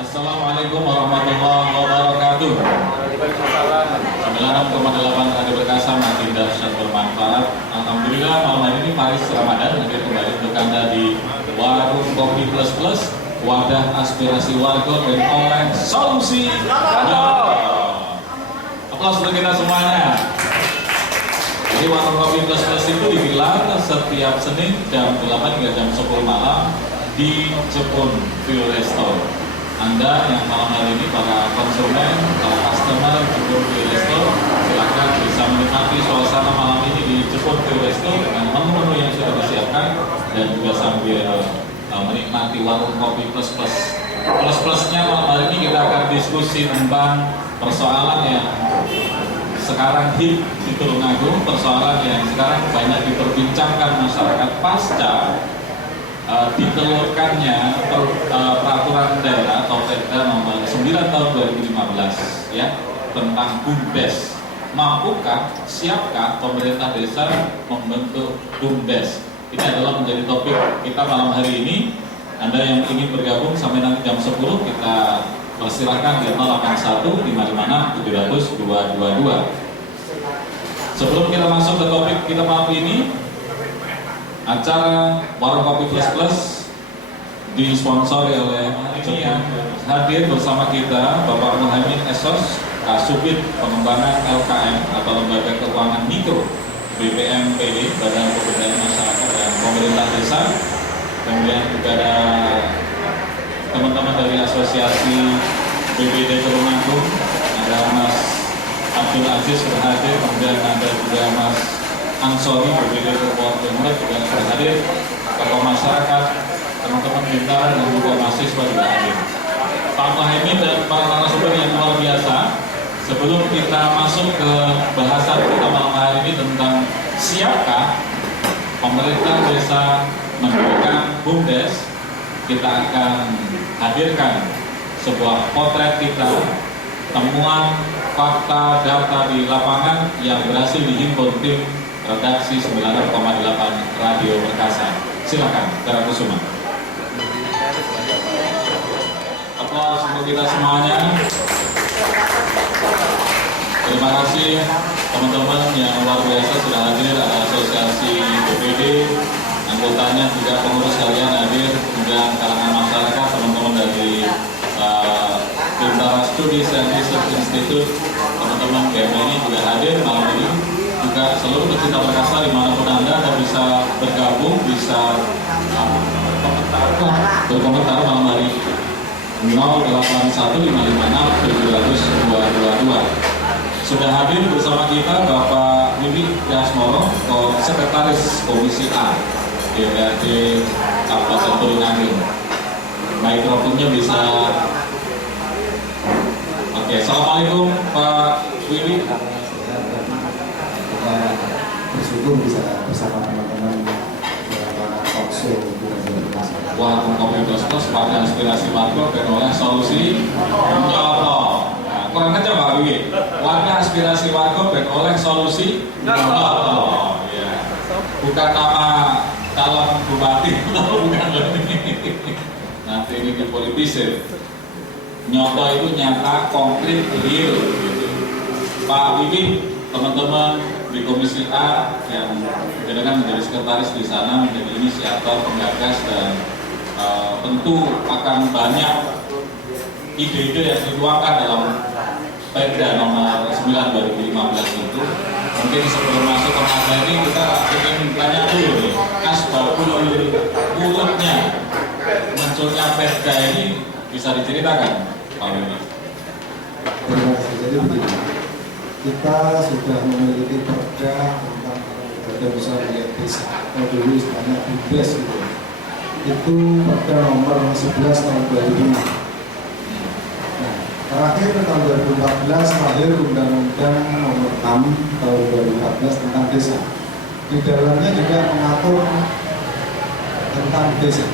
Assalamualaikum warahmatullahi wabarakatuh. 96,8 Radio Perkasa makin dahsyat bermanfaat. Alhamdulillah malam hari ini Paris Ramadan hadir kembali untuk Anda di Warung Kopi Plus Plus, wadah aspirasi warga dan oleh solusi. Aplaus untuk kita semuanya. Jadi Warung Kopi Plus Plus itu digelar setiap Senin jam 8 hingga jam 10 malam di Jepun View Resto. Anda yang malam hari ini para konsumen, para customer Jepun View Resto, silakan bisa menikmati suasana malam ini di Jepun View Resto dengan menu-menu yang sudah disiapkan dan juga sambil menikmati warung kopi plus plus. Plus-plusnya malam hari ini kita akan diskusi tentang persoalan yang sekarang hit di Tulungagung, persoalan yang sekarang banyak diperbincangkan masyarakat pasca ditelurkannya peraturan daerah atau Perda nomor 9 tahun 2015 ya tentang BUMDes. Mampukah, siapkah pemerintah desa membentuk BUMDes? Ini adalah menjadi topik kita malam hari ini. Anda yang ingin bergabung sampai nanti jam 10 kita persilahkan di 081 556 700 222. Sebelum kita masuk ke topik kita malam ini, acara Warung Kopi Plus Plus disponsori oleh ini yang hadir bersama kita Bapak Muhammad Esos, Kasubit Pengembangan LKM atau Lembaga Keuangan Mikro BPMPD, Badan Pemberdayaan Masyarakat dan Pemerintah Desa. Kemudian juga ada teman-teman dari Asosiasi BPD Tulungagung, ada Mas Abdul Aziz berhadir, kemudian ada juga Mas Ansori BPD Tulungagung juga berhadir, tokoh masyarakat, teman-teman bintara dan juga mahasiswa juga hadir. Pak Muhammad dan para narasumber yang luar biasa. Sebelum kita masuk ke bahasan kita malam hari ini tentang siapkah pemerintah desa mendirikan BUMDes, kita akan hadirkan sebuah potret kita, temuan fakta data di lapangan yang berhasil dihimpun tim redaksi 96,8 Radio Perkasa. Silakan, Tera Kusuma. Aplaus untuk kita semuanya. Terima kasih teman-teman yang luar biasa sudah hadir. Ada Asosiasi BPD, anggotanya juga pengurus harian hadir, kemudian kalangan masyarakat, teman-teman dari Bintara Studi and Research Institute, teman-teman GMI juga hadir malam ini. Juga seluruh pecinta Perkasa dimanapun Anda bisa bergabung, bisa berkomentar malam hari 081556700 Sudah hadir bersama kita Bapak Wiwi Dasmoro, Sekretaris Komisi A DPRD Kabupaten Tulungagung. Mikrofonnya bisa. Oke, assalamualaikum Pak Wiwi. Kita bersyukur bisa bersama teman-teman dalam talkshow Warung Kopi Plus Plus pada aspirasi warga dan oleh solusi nyolong. Kurang kencang Pak Wiwi. Warga aspirasi warga dan oleh solusi nyolong. Ya. Bukan nama calon bupati, bukan ini. Nanti ini dipolitisir. Nyoto itu nyata, konkret, real. Gitu. Pak Wiwi, teman-teman di Komisi A yang menjadi sekretaris di sana, menjadi inisiator, penggagas, dan tentu akan banyak ide-ide yang dituangkan dalam Perda nomor 9 2015 itu. Mungkin sebelum masuk ke materi kita ingin tanya dulu nih, asbabul mulutnya munculnya Perda ini bisa diceritakan Pak Wiwi? Terima kasih. Jadi begini, kita sudah memiliki Perda tentang badan usaha milik desa atau dulu istilahnya BUMDes gitu. Itu Perda nomor 11 tahun 2005. Nah, terakhir tahun 2014 lahir Undang-Undang nomor 6 tahun 2014 tentang desa. Di dalamnya juga mengatur tentang desa.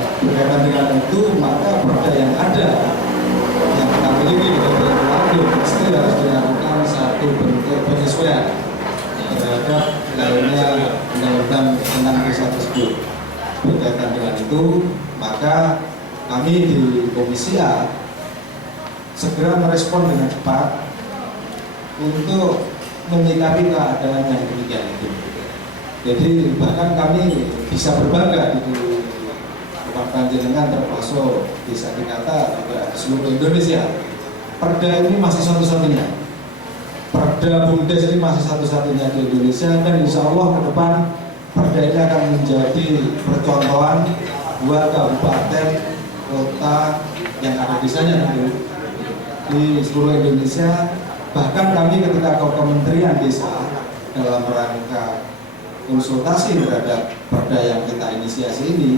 Nah, berkaitan dengan itu, maka Perda yang ada yang kita miliki di Tulungagung pasti harus dilakukan satu bentuk penyesuaian terhadap lainnya undang-undang tentang desa tersebut. Berkaitan dengan itu, maka kami di Komisi A segera merespon dengan cepat untuk menyikapi keadaan yang demikian itu. Jadi bahkan kami bisa berbangga di Panjenengan termasuk desa Dikata juga di seluruh Indonesia. Perda ini masih satu-satunya. Perda BUMDes ini masih satu-satunya di Indonesia, dan insya Allah ke depan perda ini akan menjadi percontohan buat kabupaten, kota yang ada desanya nanti di seluruh Indonesia. Bahkan kami ketika ke Kementerian Desa dalam rangka konsultasi terhadap perda yang kita inisiasi ini,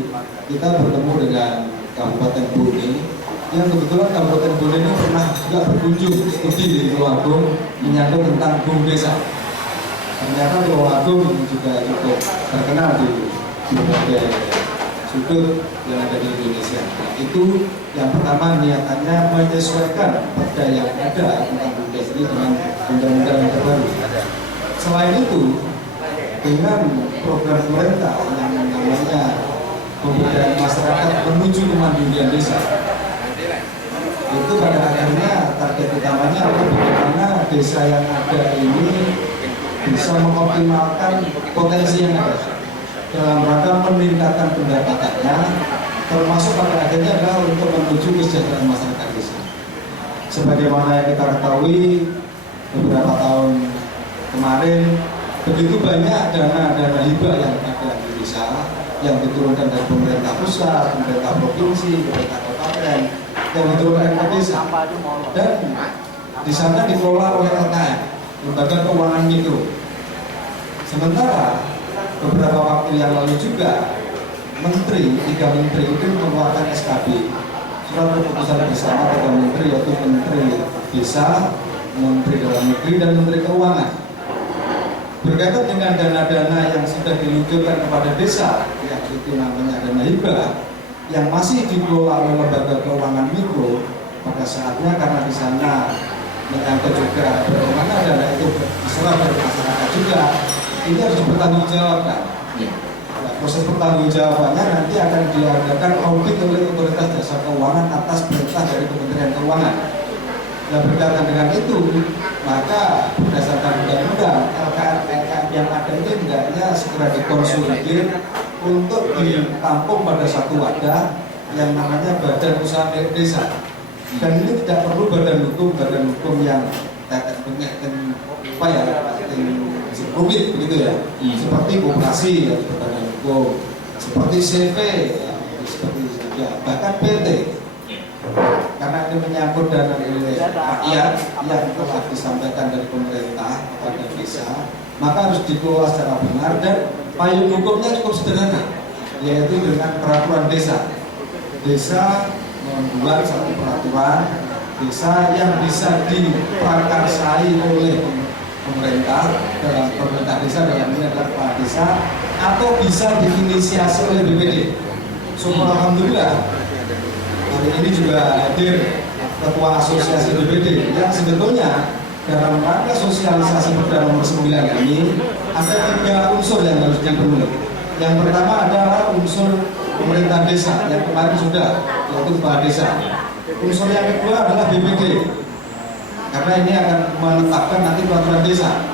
kita bertemu dengan Kabupaten Bone, yang kebetulan Kabupaten Bone ini pernah juga berkunjung studi di Tulungagung menyangkut tentang BUMDes. Ternyata Tulungagung juga cukup terkenal di berbagai sudut yang ada di Indonesia. Nah, itu yang pertama, niatannya menyesuaikan perda yang ada tentang BUMDes ini dengan undang-undang yang terbaru. Selain itu, dengan program pemerintah yang namanya pemberdayaan masyarakat menuju kemandirian desa, itu pada akhirnya target utamanya adalah bagaimana desa yang ada ini bisa mengoptimalkan potensi yang ada dalam rangka meningkatkan pendapatannya, termasuk pada akhirnya adalah untuk menuju kesejahteraan masyarakat desa. Sebagaimana yang kita ketahui, beberapa tahun kemarin begitu banyak dana-dana hibah yang ada di desa yang diturunkan dari pemerintah pusat, pemerintah provinsi, pemerintah kabupaten yang diturunkan ke desa, dan di sana dikelola oleh LKM, Lembaga Keuangan Mikro. Sementara beberapa waktu yang lalu juga tiga menteri itu mengeluarkan SKB, surat keputusan bersama 3 menteri, yaitu Menteri Desa, Menteri Dalam Negeri, dan Menteri Keuangan, berkaitan dengan dana-dana yang sudah diluncurkan kepada desa, yang itu namanya dana hibah, yang masih dikelola oleh lembaga keuangan mikro. Pada saatnya karena di sana menyangkut juga bagaimana dana itu diserap dari masyarakat juga, ini harus dipertanggungjawabkan. Nah, proses pertanggungjawabannya nanti akan diadakan audit oleh otoritas jasa keuangan atas perintah dari Kementerian Keuangan. Nah, berkaitan dengan itu, maka berdasarkan undang-undang, LKM yang ada ini hendaknya segera dikonsolidir untuk ditampung pada satu wadah yang namanya Badan Usaha Milik Desa. Dan ini tidak perlu badan hukum yang tetek bengek dan apa ya, rumit begitu ya. Seperti koperasi ya, badan hukum, seperti CV ya, seperti ya, bahkan PT. Karena ini menyangkut dana milik rakyat yang telah disampaikan dari pemerintah kepada desa, maka harus dikelola secara benar, dan payung hukumnya cukup sederhana, yaitu dengan peraturan desa. Desa membuat satu peraturan desa yang bisa diprakarsai oleh pemerintah, dalam pemerintah desa dalam ini adalah kepala desa, atau bisa diinisiasi oleh BPD. Alhamdulillah hari ini juga hadir Ketua Asosiasi BPD yang sebetulnya dalam rangka sosialisasi Perda nomor 9 ini ada 3 unsur yang harus dipenuhi. Yang pertama adalah unsur pemerintah desa yang kemarin sudah, yaitu kepala desa. Unsur yang kedua adalah BPD, karena ini akan menetapkan nanti peraturan desa.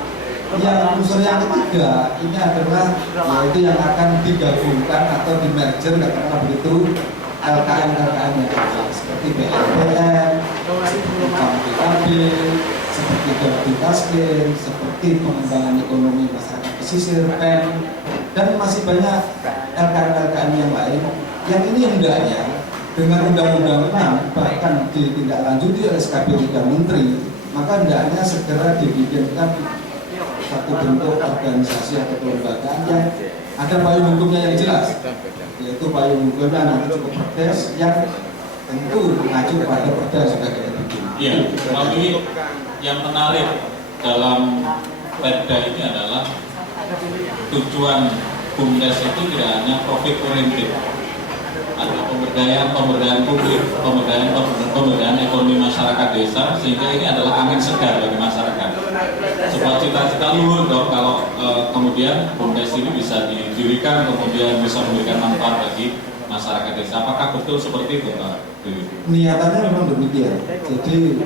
Yang unsur yang ketiga ini adalah yaitu yang akan digabungkan atau di-merger, karena begitu LKM-LKM yang ada, seperti BLPM, PKB, seperti Gardu Taskin, seperti pengembangan ekonomi masyarakat pesisir, PEM, dan masih banyak LKM-LKM yang lain, yang ini hendaknya dengan Undang-Undang 6 bahkan ditindaklanjuti oleh SKB 3 Menteri, maka hendaknya segera dibikinkan satu bentuk organisasi atau kelembagaan yang ada payung hukumnya yang jelas, yaitu payung hukumnya nanti cukup perdes yang tentu mengacu pada perda yang sudah kita bikin. Iya, melalui yang menarik dalam perda ini adalah tujuan BUMDes itu tidak hanya profit oriented, ada pemberdayaan publik, pemberdayaan ekonomi masyarakat desa, sehingga ini adalah angin segar bagi masyarakat. Sebuah cita-cita luhur dong kalau kemudian BUMDes ini bisa didirikan, kemudian bisa memberikan manfaat bagi masyarakat desa. Apakah betul seperti itu, Pak? Niatannya memang demikian. Jadi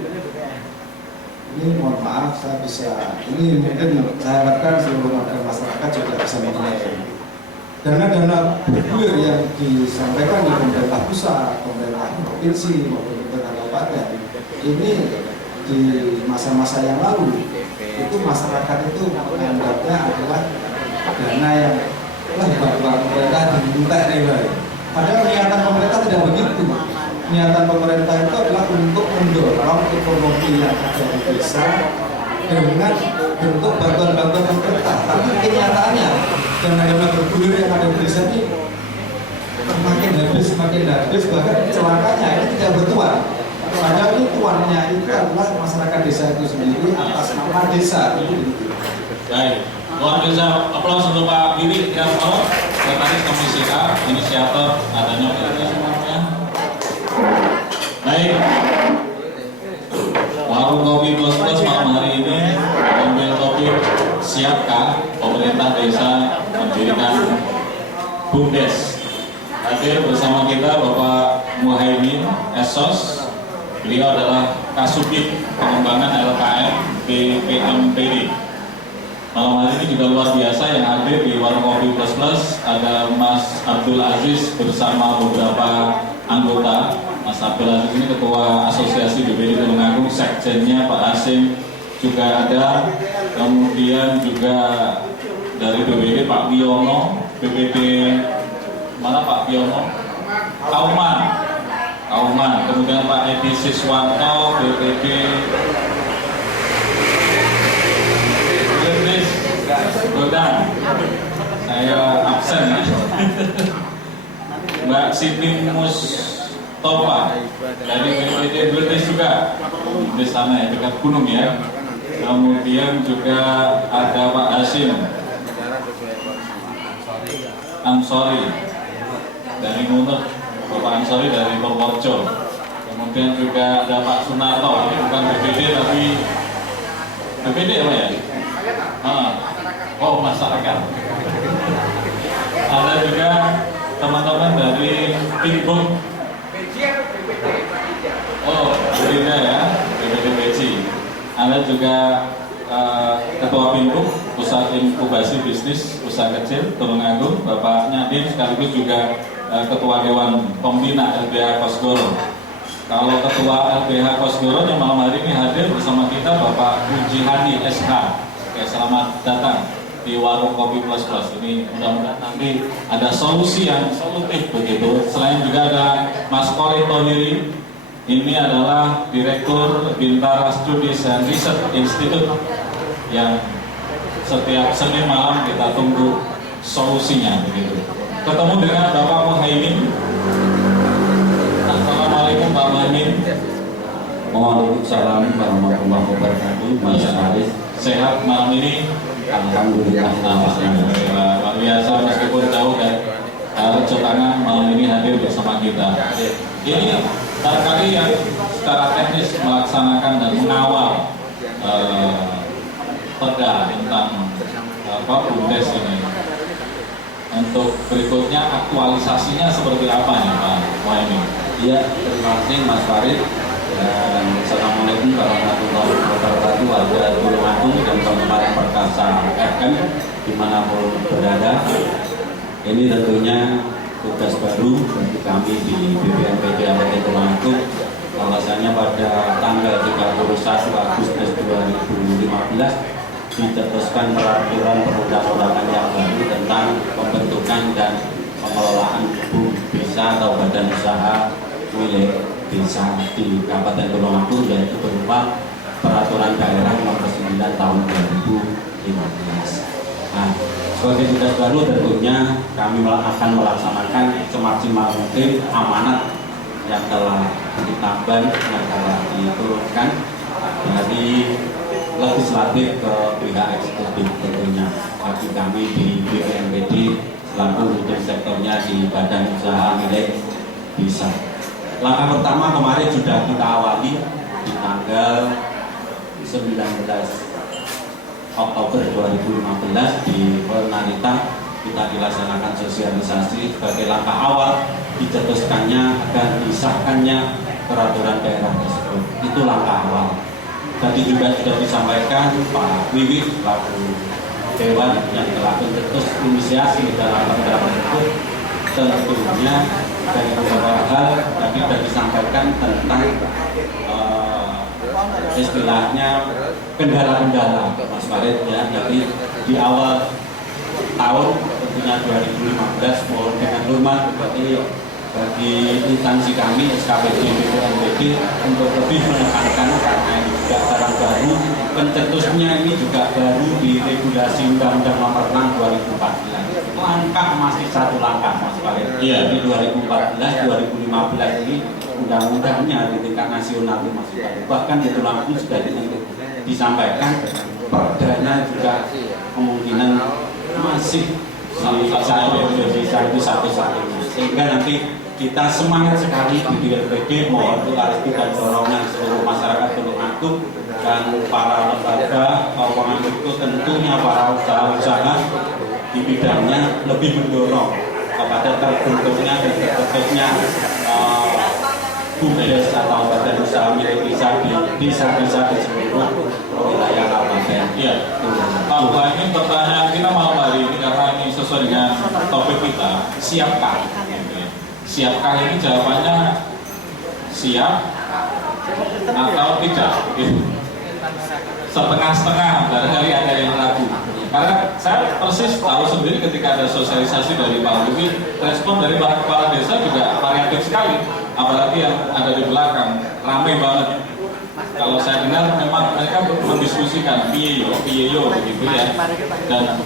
ini mohon maaf saya bisa, ini mungkin saya harapkan seluruh warga masyarakat juga bisa menilai. Dana-dana bergulir yang disampaikan di pemerintah pusat, pemerintah provinsi maupun pemerintah kabupaten ini di masa-masa yang lalu itu masyarakat itu menganggapnya adalah dana yang buat pemerintah diminta nilai. Padahal niatan pemerintah tidak begitu. Niatan pemerintah itu adalah untuk mendorong ekonomi yang ada di desa dengan bentuk bantuan-bantuan pemerintah. Tapi kenyataannya dana-dana bergulir yang ada di desa ini semakin habis, bahkan celakanya ini tidak bertuan. Padahal ini tuannya itu adalah masyarakat desa itu sendiri atas nama desa. Baik, luar biasa. Aplaus untuk Pak Billy Kiramo, Sekretaris Komisi A, inisiator adanya semuanya. Baik, Warung Kopi Plus Plus malam hari ini ambil topik siapkah pemerintah desa mendirikan BUMDes. Hadir bersama kita Bapak Muhaimin Esos. Beliau adalah Kasubit Pengembangan LKM BPMPD. Malam hari ini juga luar biasa yang hadir di Warung Kopi Plus Plus ada Mas Abdul Aziz bersama beberapa anggota. Mas Abdul Aziz ini Ketua Asosiasi BPD Tulungagung, Sekjennya Pak Hasim juga ada. Kemudian juga dari BPD Pak Wiono, BPD mana Pak Wiono? Kauman. Kemudian Pak Edi Siswanto, BPD Godan. Saya absen ya. Mbak Siti Mustofa dari BPD Bledes juga di sana ya, dekat gunung ya. Kemudian juga ada Pak Hasim Ansori dari Munut, Bapak Ansori dari Purworejo. Kemudian juga ada Pak Sunarto, ini bukan BPD tapi BPD apa ya? Oh, masyarakat. Ada juga teman-teman dari Pinbuk. Oh, berbeda ya, BPD Beji. Ada juga Ketua Pinbuk, Pusat Inkubasi Bisnis Usaha Kecil Tulungagung, Bapak Nyadin, sekaligus juga Ketua Dewan Pembina LBH Kosgoro. Kalau Ketua LBH Kosgoro yang malam hari ini hadir bersama kita Bapak Puji Hadi SH. Oke, selamat datang di Warung Kopi Plus Plus. Ini mudah-mudahan nanti ada solusi yang solutif begitu. Selain juga ada Mas Kori Toniri, ini adalah Direktur Bintara Studies and Research Institute yang setiap Senin malam kita tunggu solusinya begitu. Ketemu dengan Bapak Muhaimin. Assalamualaikum Pak Muhaimin. Waalaikumsalam warahmatullahi wabarakatuh. Mas Haris, sehat malam ini? alhamdulillah. Luar biasa meskipun jauh dan harus tangan malam ini hadir bersama kita. Ini barangkali yang secara teknis melaksanakan dan mengawal perda tentang BUMDes ini. Untuk berikutnya aktualisasinya seperti apa nih Pak Muhaimin? Iya, terima kasih Mas Farid. Dan Assalamualaikum warahmatullahi wabarakatuh. Warga Tulungagung dan teman-teman perkasa FM dimanapun berada. Ini tentunya tugas baru bagi kami di BPMPD Kabupaten Tulungagung. Bahwasanya pada tanggal 31 Agustus 2015 diteruskan peraturan perundang-undangan yang baru tentang pembentukan dan pengelolaan desa atau badan usaha milik desa di Kabupaten Tulungagung, yaitu berupa peraturan daerah nomor 9 tahun 2015. Nah, sebagai tugas baru tentunya kami akan melaksanakan semaksimal mungkin amanat yang telah ditambah, yang telah diturunkan dari legislatif ke pihak eksekutif tentunya bagi kami di BPMPD selaku hukum sektornya di badan usaha milik desa. Langkah pertama kemarin sudah kita awali di tanggal 19 Oktober 2015 di Penarita kita dilaksanakan sosialisasi sebagai langkah awal dicetuskannya dan disahkannya peraturan daerah tersebut. Itu langkah awal. Tadi juga sudah disampaikan Pak Wiwi selaku Dewan yang telah mencetus inisiasi dalam perkara tersebut. Tentunya dari beberapa hal tadi sudah disampaikan tentang istilahnya kendala-kendala Mas Farid ya. Jadi di awal tahun tentunya 2015 mohon dengan hormat bagi instansi kami SKPD BPNBD untuk lebih menekankan karena ini juga barang baru, pencetusnya ini juga baru di regulasi Undang-Undang Nomor 6 2014. Langkah masih satu langkah Mas Farid. Di 2014 2015 ini undang-undangnya di tingkat nasional itu masih baru. Bahkan itu langsung sudah disampaikan perdana juga kemungkinan masih Indonesia itu satu-satunya, sehingga nanti kita semangat sekali di DLPD mohon restu dan dorongan seluruh masyarakat Tulungagung dan para lembaga keuangan itu tentunya para usaha-usaha di bidangnya lebih mendorong kepada terbentuknya dan terbentuknya BUMDes atau badan usaha milik desa di desa-desa di seluruh wilayah kabupaten. Iya. Pak, ini pertanyaan kita malam hari ini karena ini sesuai dengan topik kita, siapkah? Siapkah ini jawabannya siap atau tidak? Setengah-setengah, barangkali ada yang ragu. Karena saya persis tahu sendiri ketika ada sosialisasi dari Pak Wiwi, respon dari para kepala desa juga variatif sekali. Apalagi yang ada di belakang, ramai banget. Kalau saya dengar memang mereka mendiskusikan piye yo begitu ya. Dan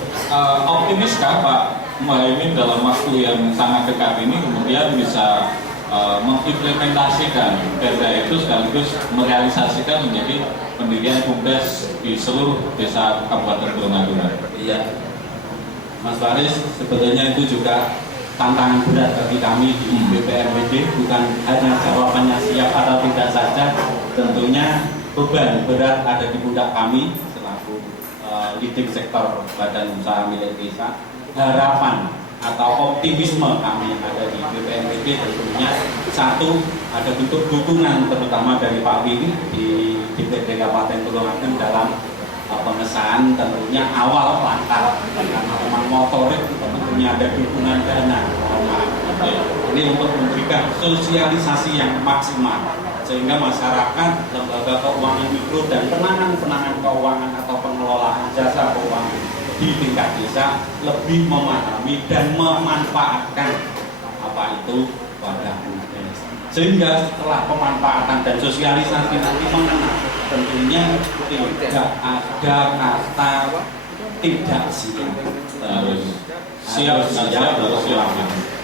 optimiskah Pak Muhaimin dalam waktu yang sangat dekat ini kemudian bisa mengimplementasikan perda itu sekaligus merealisasikan menjadi pendirian BUMDes di seluruh desa Kabupaten Tulungagung. Iya, Mas Faris, sebetulnya itu juga tantangan berat bagi kami di BPNBD, bukan hanya jawabannya siap atau tidak saja, tentunya beban berat ada di pundak kami selaku leading sektor badan usaha milik desa. Harapan atau optimisme kami yang ada di BPNBD tentunya satu, ada bentuk dukungan terutama dari Pak Wiwi di DPD Kabupaten Tulungagung dalam pengesahan tentunya awal langkah karena memang motorik tentunya ada dukungan dana. Ini untuk memberikan sosialisasi yang maksimal sehingga masyarakat, lembaga keuangan mikro dan penanganan keuangan atau pengelolaan jasa keuangan di tingkat desa lebih memahami dan memanfaatkan apa itu wadah BUMDes. Sehingga setelah pemanfaatan dan sosialisasi nanti mengenal, tentunya tidak ada kata tidak siap. Harus siap.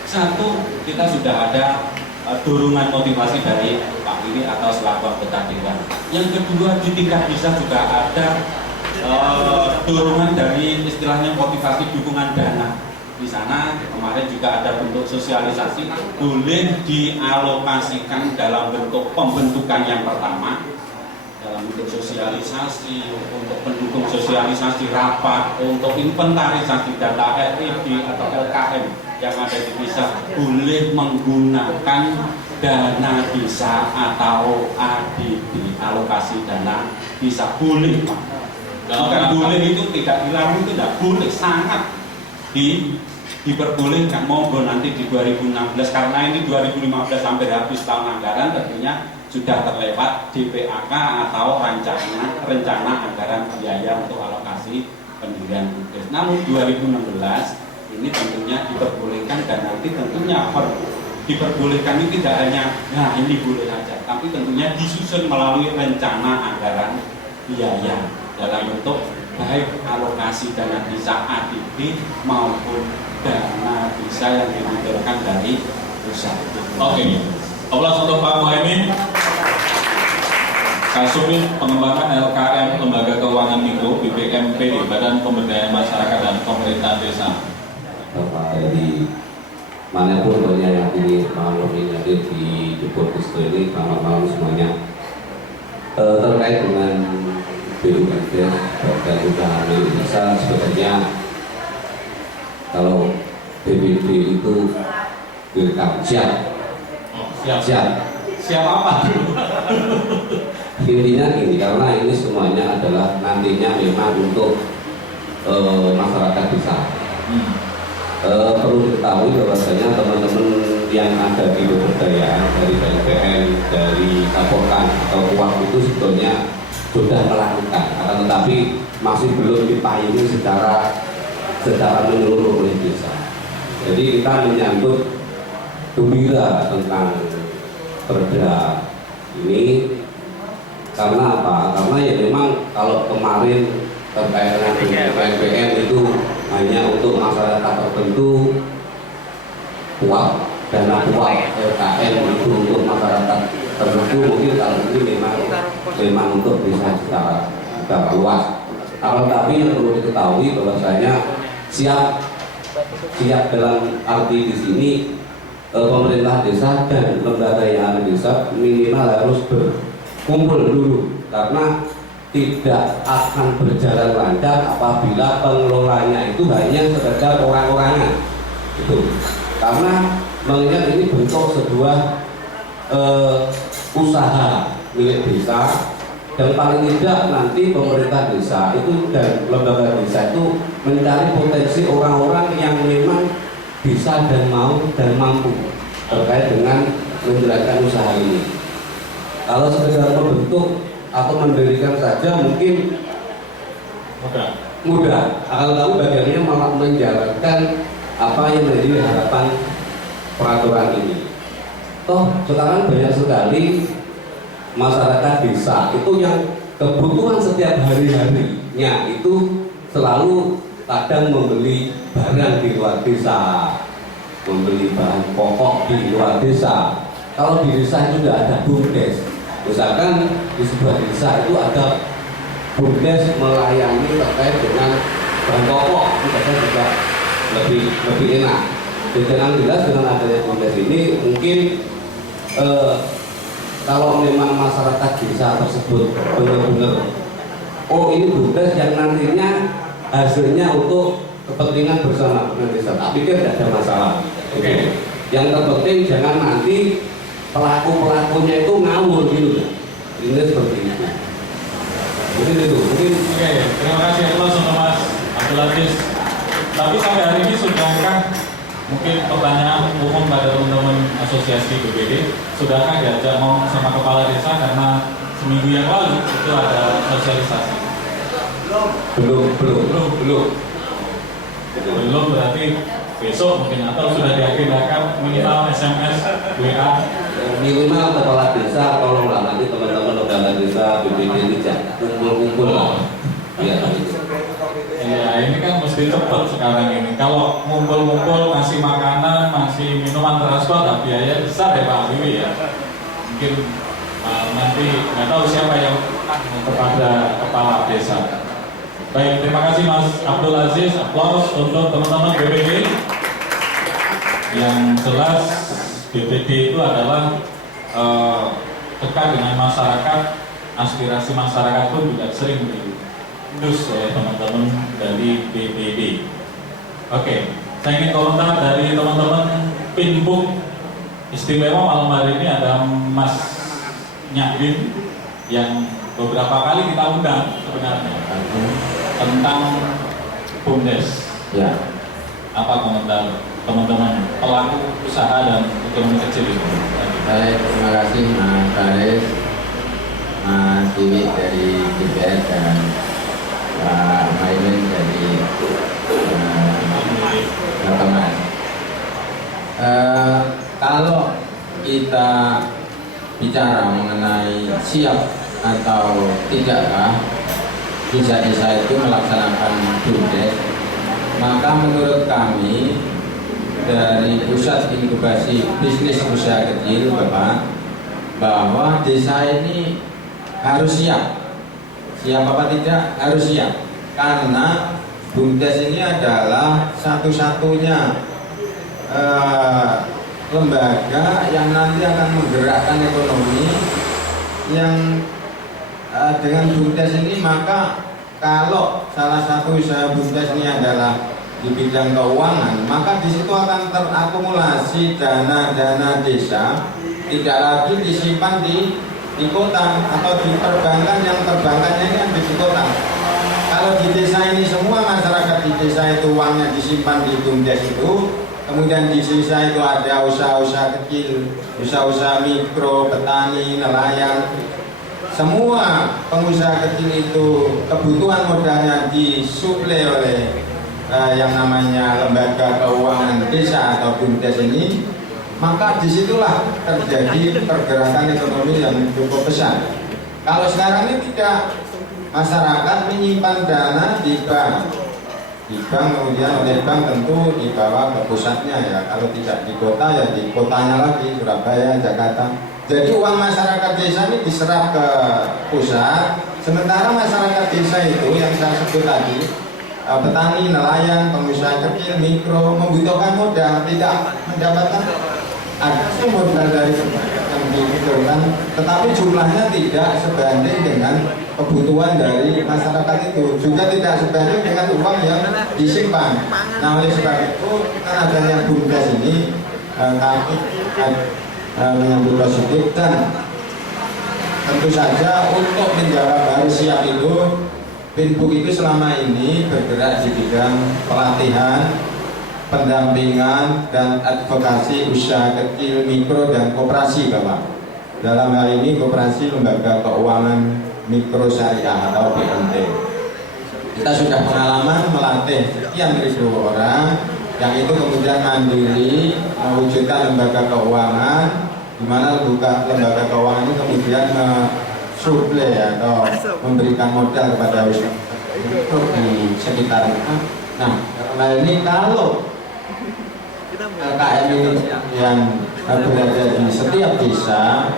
Satu, kita sudah ada dorongan motivasi dari Pak Wiwi atau selaku anggota dewan. Yang kedua, di tingkat desa juga ada dorongan dari istilahnya motivasi dukungan dana. Di sana kemarin juga ada bentuk sosialisasi, boleh dialokasikan dalam bentuk pembentukan yang pertama, dalam bentuk sosialisasi, untuk pendukung sosialisasi rapat, untuk inventarisasi data RID atau LKM yang ada di desa, boleh menggunakan dana desa atau ADD, alokasi dana desa, boleh Pak. Bukan boleh itu tidak dilarang, itu tidak boleh, sangat diperbolehkan. Monggo nanti di 2016 karena ini 2015 sampai habis tahun anggaran tentunya sudah terlewat DPAK atau rencana anggaran biaya untuk alokasi pendirian BUMDes. Namun 2016 ini tentunya diperbolehkan dan nanti tentunya diperbolehkan ini tidak hanya nah ini boleh saja, tapi tentunya disusun melalui rencana anggaran biaya dalam bentuk baik alokasi dana desa ADD maupun dana desa yang dibutuhkan dari pusat. Oke, aplaus untuk Pak Muhaimin. Kasubit Pengembangan LKM Lembaga Keuangan Mikro BPMPD, Badan Pemberdayaan Masyarakat dan Pemerintahan Desa. Bapak dari manapun banyak yang ini malam ini hadir di podcast ini, selamat malam semuanya. Terkait dengan BUMDes Badan Usaha Milik Desa, sebenarnya kalau BPD itu welcome, siap. Oh, siap. Siap. Siap apa tuh? Intinya gini, karena ini semuanya adalah nantinya memang untuk masyarakat desa. Perlu diketahui bahwasanya teman-teman yang ada di pemberdayaan dari PLPN, dari Kapokan atau Kuak itu sebetulnya sudah melakukan, akan tetapi masih belum dipayungi secara menyeluruh oleh desa. Jadi kita menyambut gembira tentang perda ini karena apa? Karena ya memang kalau kemarin terkait dengan PLPN itu hanya untuk masyarakat tertentu, kuat dana kuat LKM itu untuk masyarakat tertentu, mungkin kalau ini memang untuk bisa secara luas. Akan tapi yang perlu diketahui bahwasanya siap dalam arti di sini pemerintah desa dan lembaga yang ada di desa minimal harus berkumpul dulu, karena tidak akan berjalan lancar apabila pengelolanya itu hanya sekedar orang-orangan itu. Karena mengingat ini bentuk sebuah usaha milik desa, dan paling tidak nanti pemerintah desa itu dan lembaga desa itu mencari potensi orang-orang yang memang bisa dan mau dan mampu terkait dengan menjalankan usaha ini. Kalau sekedar membentuk atau mendirikan saja mungkin mudah, akan tahu bagiannya malah menjalankan apa yang menjadi harapan peraturan ini. Toh sekarang banyak sekali masyarakat desa itu yang kebutuhan setiap hari-harinya itu selalu kadang membeli barang di luar desa, membeli bahan pokok di luar desa. Kalau di desa itu sudah ada BUMDes, misalkan di sebuah desa itu ada BUMDes melayani terkait dengan bahan pokok, itu juga lebih enak. Dan dengan jelas dengan adanya BUMDes ini mungkin kalau memang masyarakat desa tersebut benar-benar ini BUMDes yang nantinya hasilnya untuk kepentingan bersama dengan desa, tak pikir tidak ada masalah. Oke. Yang terpenting jangan nanti pelaku-pelakunya itu ngawur gitu. Ini seperti itu. Mungkin itu. Oke, terima kasih atas untuk Mas Abdul Aziz. Tapi sampai hari ini sudahkah mungkin pertanyaan umum pada teman-teman asosiasi BPD, sudahkah diajak ngomong sama kepala desa karena seminggu yang lalu itu ada sosialisasi? Belum berarti besok mungkin atau sudah diagendakan minimal SMS, WA. Minimal kepala desa tolonglah nanti teman-teman lembaga desa BPD ini kumpul-kumpul lah. Ya ini kan mesti cepat sekarang ini. Kalau ngumpul-ngumpul ngasih makanan, ngasih minuman transport, biaya besar ya Pak Wiwi ya. Mungkin nanti nggak tahu siapa yang kepada kepala desa. Baik, terima kasih Mas Abdul Aziz. Aplaus untuk teman-teman BPD. Yang jelas BPD itu adalah dekat dengan masyarakat, aspirasi masyarakat pun juga sering diendus oleh teman-teman dari BPD. Oke, saya ingin komentar dari teman-teman Pinbuk. Istimewa malam hari ini ada Mas Nyadin yang beberapa kali kita undang sebenarnya tentang BUMDes. Ya. Apa komentar teman-teman pelaku usaha dan ekonomi kecil ini? Baik, terima kasih Mas Faris, Mas Wiwi dari DPR dan Pak Maimin dari teman. Kalau kita bicara mengenai siap atau tidakkah desa-desa itu melaksanakan BUMDes, maka menurut kami dari Pusat Inkubasi Bisnis Usaha Kecil Bapak, bahwa desa ini harus siap. Siap apa tidak? Harus siap. Karena BUMDes ini adalah satu-satunya lembaga yang nanti akan menggerakkan ekonomi yang dengan BUMDes ini, maka kalau salah satu usaha BUMDes ini adalah di bidang keuangan, maka di situ akan terakumulasi dana-dana desa, tidak lagi disimpan di kota atau di perbankan, yang perbankannya ini ada di kota. Kalau di desa ini semua masyarakat di desa itu uangnya disimpan di BUMDes itu, kemudian di desa itu ada usaha-usaha kecil, usaha-usaha mikro, petani, nelayan. Semua pengusaha kecil itu kebutuhan modalnya disuplai oleh yang namanya lembaga keuangan desa atau BUMDes ini, maka disitulah terjadi pergerakan ekonomi yang cukup besar. Kalau sekarang ini tidak, masyarakat menyimpan dana di bank, kemudian oleh bank tentu dibawa ke pusatnya ya. Kalau tidak di kota ya di kotanya lagi, Surabaya, Jakarta. Jadi uang masyarakat desa ini diserap ke pusat, sementara masyarakat desa itu yang saya sebut tadi, petani, nelayan, pengusaha kecil, mikro, membutuhkan modal, tidak mendapatkan ada modal dari yang dibutuhkan, tetapi jumlahnya tidak sebanding dengan kebutuhan dari masyarakat itu, juga tidak sebanding dengan uang yang disimpan. Nah, oleh sebab itu kan adanya BUMDes ini kami menyambut positif, dan tentu saja untuk menjawab harus siap itu, Pinbuk itu selama ini bergerak di bidang pelatihan, pendampingan, dan advokasi usaha kecil, mikro, dan koperasi, Bapak. Dalam hal ini koperasi lembaga keuangan mikro syariah atau BMT. Kita sudah pengalaman melatih sekian ribu orang, yang itu kemudian mandiri mewujudkan lembaga keuangan, di mana lembaga keuangan ini kemudian suplai atau memberikan modal kepada usaha di sekitar. Nah, karena ini kalau LKM ini yang berada di setiap desa,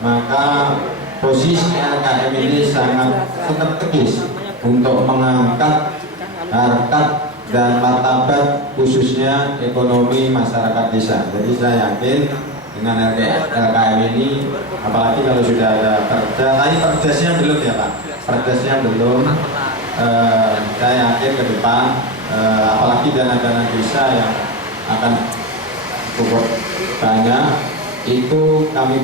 maka posisi LKM ini sangat strategis untuk mengangkat harkat dan martabat khususnya ekonomi masyarakat desa. Jadi saya yakin dengan LKM ini, apalagi kalau sudah ada perda, tadi perdasnya belum ya Pak, perdasnya belum, saya yakin ke depan apalagi dana-dana desa yang akan cukup banyak, itu kami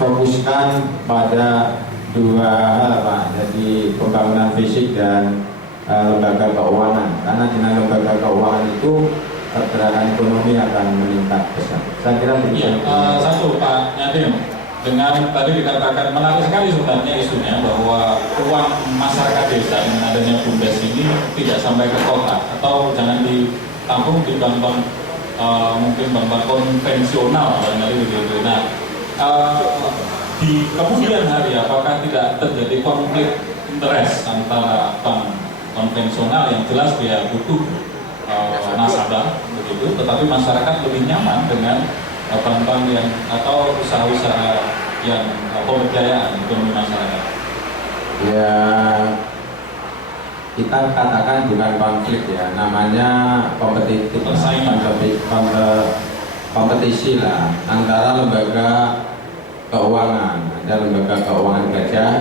fokuskan pada dua hal Pak, jadi pembangunan fisik dan lembaga keuangan, karena dengan lembaga keuangan itu pergerakan ekonomi akan meningkat besar. Saya kira begitu. Satu Pak Nadim, dengan tadi dikatakan menarik sekali sebenarnya isunya bahwa uang masyarakat desa dengan adanya BUMDes ini tidak sampai ke kota atau jangan ditampung di bank-bank mungkin bank-bank konvensional barangkali begitu. Nah, di kemudian hari apakah tidak terjadi konflik interest antara bank konvensional yang jelas dia butuh nasabah begitu, tetapi masyarakat lebih nyaman dengan bank-bank yang atau usaha-usaha yang pembiayaan ekonomi masyarakat? Ya, kita katakan bukan konflik ya, namanya kompetitif, kompetisi lah antara lembaga keuangan. Ada lembaga keuangan gajah,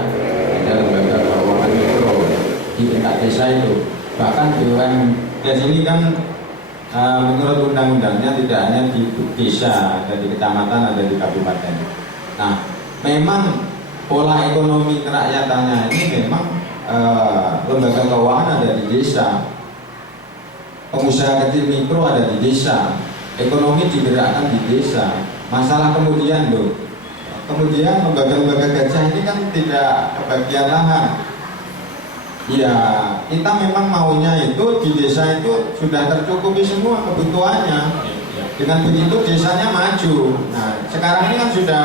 ada lembaga keuangan mikro di tingkat desa itu. Bahkan BUMDes ini kan menurut undang-undangnya tidak hanya di desa, ada di kecamatan, ada di kabupaten. Nah, memang pola ekonomi kerakyatannya ini memang lembaga keuangan ada di desa, pengusaha kecil mikro ada di desa, ekonomi digerakkan di desa. Masalah kemudian lembaga-lembaga gajah ini kan tidak kebagian lahan. Ya, kita memang maunya itu di desa itu sudah tercukupi semua kebutuhannya. Dengan begitu desanya maju. Nah, sekarang ini kan sudah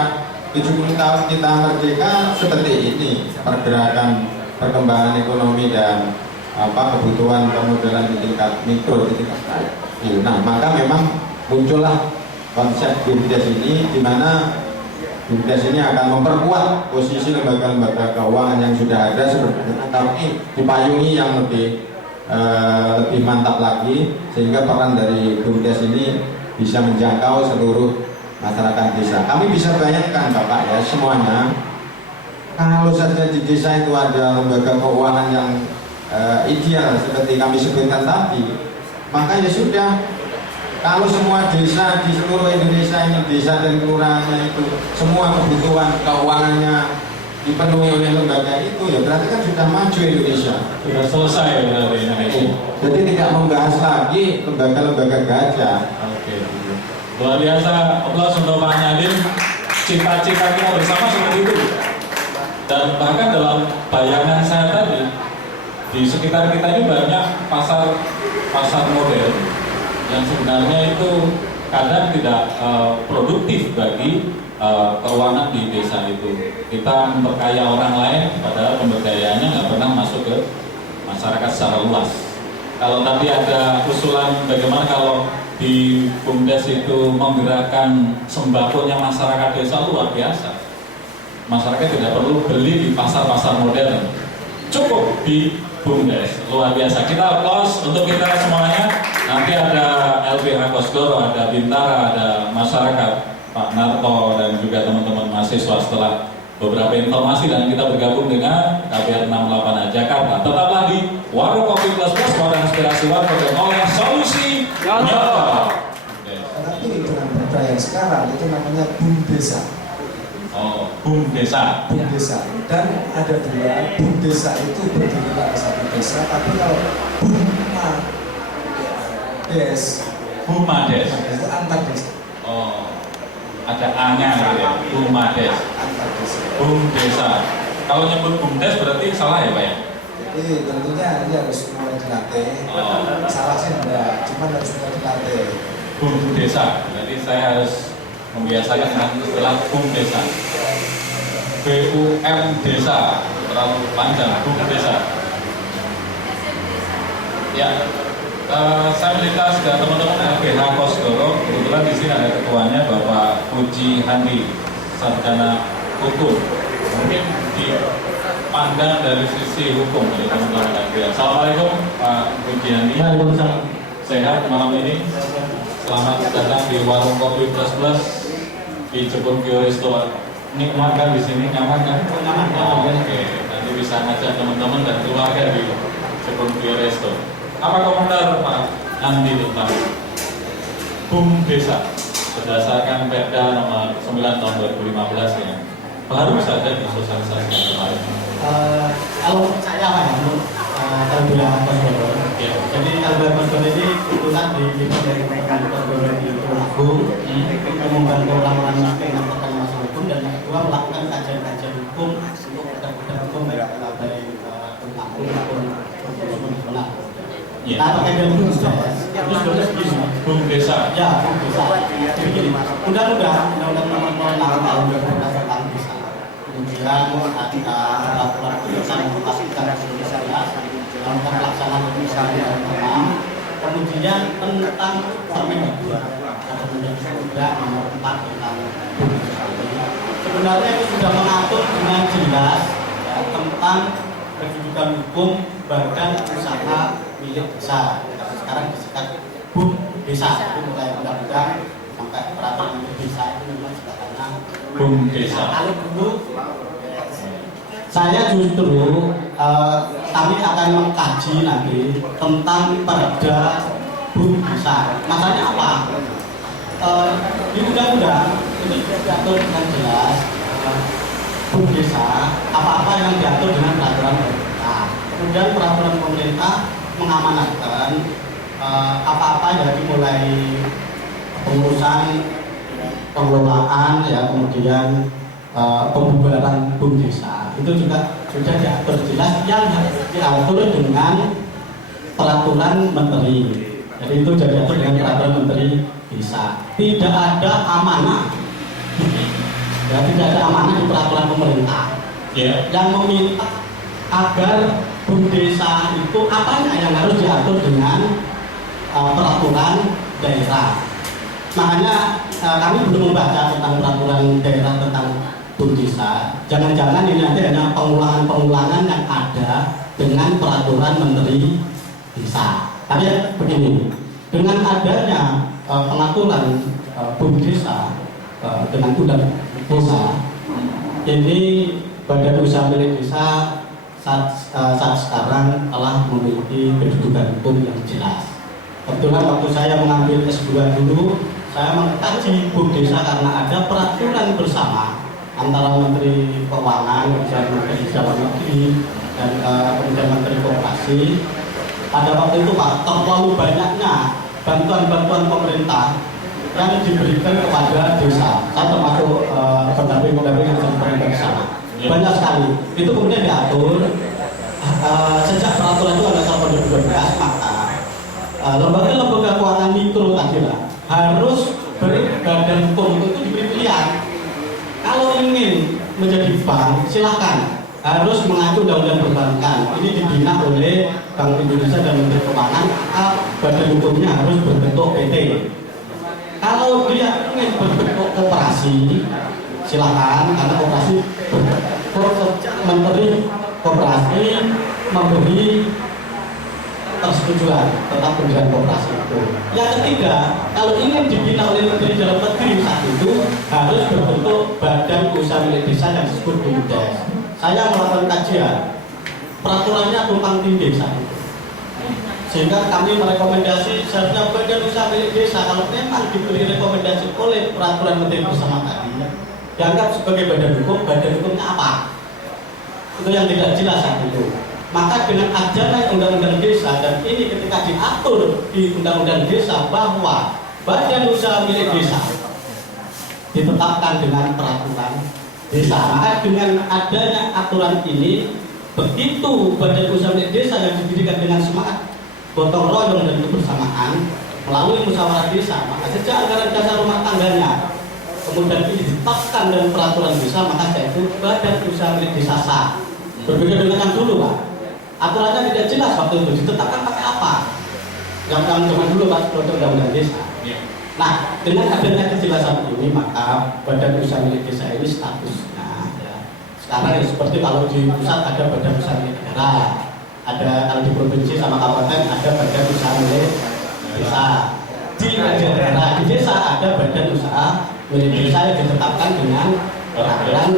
70 tahun kita merdeka, seperti ini pergerakan perkembangan ekonomi dan kebutuhan permodalan di tingkat mikro, di tingkat kecil. Nah, maka memang muncullah konsep BUMDes ini, di mana BUMDes ini akan memperkuat posisi lembaga-lembaga keuangan yang sudah ada, sebenarnya tapi dipayungi yang lebih mantap lagi, sehingga peran dari BUMDes ini bisa menjangkau seluruh masyarakat desa. Kami bisa bayangkan Bapak ya semuanya, kalau saja di desa itu ada lembaga keuangan yang ideal seperti kami sebutkan tadi, maka ya sudah, kalau semua desa di seluruh Indonesia ini, desa dan kelurahannya itu semua kebutuhan keuangannya dipenuhi oleh lembaga itu, ya berarti kan sudah maju Indonesia. Sudah selesai berarti Indonesia. Jadi tidak membahas lagi lembaga-lembaga gajah. Oke. Luar biasa. Aplaus untuk Pak Nyadin. Cita-cita kita bersama seperti itu. Dan bahkan dalam bayangan saya tadi, di sekitar kita ini banyak pasar modern yang sebenarnya itu kadang tidak produktif bagi keuangan di desa itu. Kita memperkaya orang lain, padahal pemberdayaannya nggak pernah masuk ke masyarakat secara luas. Kalau tadi ada usulan bagaimana kalau di BUMDes itu menggerakkan sembakonya masyarakat desa, luar biasa. Masyarakat tidak perlu beli di pasar-pasar modern, cukup di BUMDes, luar biasa. Kita aplaus untuk kita semuanya. Nanti ada LBH Kosgoro, ada Bintara, ada masyarakat, Pak Narto dan juga teman-teman mahasiswa setelah beberapa informasi, dan kita bergabung dengan KBR 68 Jakarta. Tetaplah di Warung Kopi Plus Plus, warung inspirasi warga dan oleh solusi nyata. Tapi dengan perda yang sekarang itu namanya BUMDesa. Oh, BUMDesa. BUMDesa. Dan ada dua, BUMDesa itu berdiri pada satu desa, tapi kalau BUMDes, BUMADes. itu antar desa. Oh, ada A-nya gitu ya, BUMADes. Antar desa. BUMDesa. Kalau nyebut BUMDes berarti salah ya Pak ya? Jadi tentunya ini harus mulai dilatih. Salah sih enggak, cuman harus mulai dilatih. BUMDesa. Jadi saya harus membiasakan dengan istilah BUMDesa. BUM desa, terlalu panjang, BUMDesa. Ya, saya melintas ke teman-teman LBH Kosgoro. Kebetulan di sini ada ketuanya Bapak Puji Handi, sarjana hukum. Mungkin dipandang dari sisi hukum dari teman-teman LBH. Assalamualaikum Pak Puji Handi. Waalaikumsalam. Sehat malam ini. Selamat datang di Warung Kopi Plus Plus di Jepun Kyo Resto. Nikmat kan di sini, nyaman kan? Nyaman. Oke, nanti bisa ngajak teman-teman dan keluarga di Jepun Kyo Resto. Apa komentar Pak Andi tentang BUMDesa berdasarkan Perda nomor 9 tahun 2015 ya? Baru saja disosialisasikan kemarin. Kalau saya Pak ya, menurut LBH Kosgoro. Ya. Jadi LBH Kosgoro ini kebetulan di dari rekan Kosgoro di Tulungagung untuk membantu orang-orang miskin yang terkena masalah hukum, dan yang kedua melakukan kajian-kajian hukum untuk produk-produk hukum baik dari Tulungagung maupun nasional. Ya. Nah, terkait dengan BUMDes, itu sebenarnya begini. BUMDesa. Ya, BUMDesa. Jadi begini, undang-undang nomor 06 tahun 2014 tentang desa. Kemudian ada peraturan keputusan memastikan Indonesia dalam pelaksanaan misalnya kemudian tentang Permendagri ada juga nomor 4 tentang BUMDesa. Sebenarnya itu sudah mengatur dengan jelas ya, tentang kedudukan hukum badan usaha milik desa. Sekarang disingkat BUMDesa, itu mulai undang-undang sampai peraturan desa itu memang sebenarnya BUMDesa. Kalau dulu saya justru kami akan mengkaji nanti tentang perda BUMDesa. Masalahnya apa? Di undang-undang itu sudah diatur dengan jelas BUMDesa, apa-apa yang diatur dengan peraturan pemerintah. Kemudian peraturan pemerintah mengamanatkan apa-apa dari mulai pengurusan pengelolaan ya, kemudian pembubaran BUMDesa itu juga sudah diatur jelas, yang diatur dengan peraturan menteri. Jadi itu sudah diatur dengan peraturan menteri desa. Tidak ada amanah, ya, tidak ada amanah di peraturan pemerintah yang meminta agar BUMDesa itu apanya yang harus diatur dengan peraturan daerah. Makanya kami belum membaca tentang peraturan daerah tentang BUMDesa. Jangan-jangan ini nanti hanya pengulangan-pengulangan yang ada dengan peraturan menteri desa. Tapi begini, dengan adanya pengaturan BUMDesa dengan undang desa, ini badan usaha milik desa saat sekarang telah memiliki kedudukan hukum yang jelas. Kebetulan waktu saya mengambil S2 dulu, saya mengkaji hukum desa karena ada peraturan bersama antara Menteri Keuangan, Menteri Dalam Negeri, dan kemudian Menteri Koperasi. Pada waktu itu Pak, terlalu banyaknya bantuan-bantuan pemerintah yang diberikan kepada desa. Saya termasuk pendamping-pendamping yang diberikan ke sana. Banyak sekali. Itu kemudian diatur sejak peraturan itu ada tahun 2012, maka lembaga-lembaga keuangan mikro tadi lah harus berbadan hukum itu diberi pilihan. Kalau ingin menjadi bank, silakan harus mengacu undang-undang perbankan. Ini dibina oleh Bank Indonesia dan Menteri Keuangan, maka badan hukumnya harus berbentuk PT. Kalau dia ingin berbentuk koperasi, silakan, karena koperasi Menteri Koperasi memberi persetujuan tentang pendirian koperasi itu. Yang ketiga, kalau ingin dibina oleh Menteri Dalam Negeri saat itu harus berbentuk badan usaha milik desa yang disebut BUMDes. Saya melakukan kajian, peraturannya tumpang tindih saat itu. Sehingga kami merekomendasi seharusnya badan usaha milik desa kalau memang diberi rekomendasi oleh peraturan Menteri bersama tadi dianggap sebagai badan hukumnya apa? Itu yang tidak jelas saat itu. Maka dengan adanya undang-undang desa dan ini ketika diatur di undang-undang desa bahwa badan usaha milik desa ditetapkan dengan peraturan desa, maka dengan adanya aturan ini, begitu badan usaha milik desa yang didirikan dengan semangat gotong royong dan kebersamaan melalui musyawarah desa, maka sejak anggaran dasar rumah tangganya kemudian ini ditetapkan dengan peraturan desa, maka yaitu badan usaha milik desa sah. Berbeda dengan yang dulu, Pak. Aturannya tidak jelas waktu itu, ditetapkan pakai apa? Yang zaman dulu Pak, undang-undang desa. Nah, dengan adanya kejelasan ini, maka badan usaha milik desa ini statusnya ya, sekarang ya seperti kalau di pusat ada badan usaha milik negara, ada kalau di provinsi sama kabupaten ada badan usaha milik desa. Di daerah, di desa ada badan usaha milik desa yang ditetapkan dengan peraturan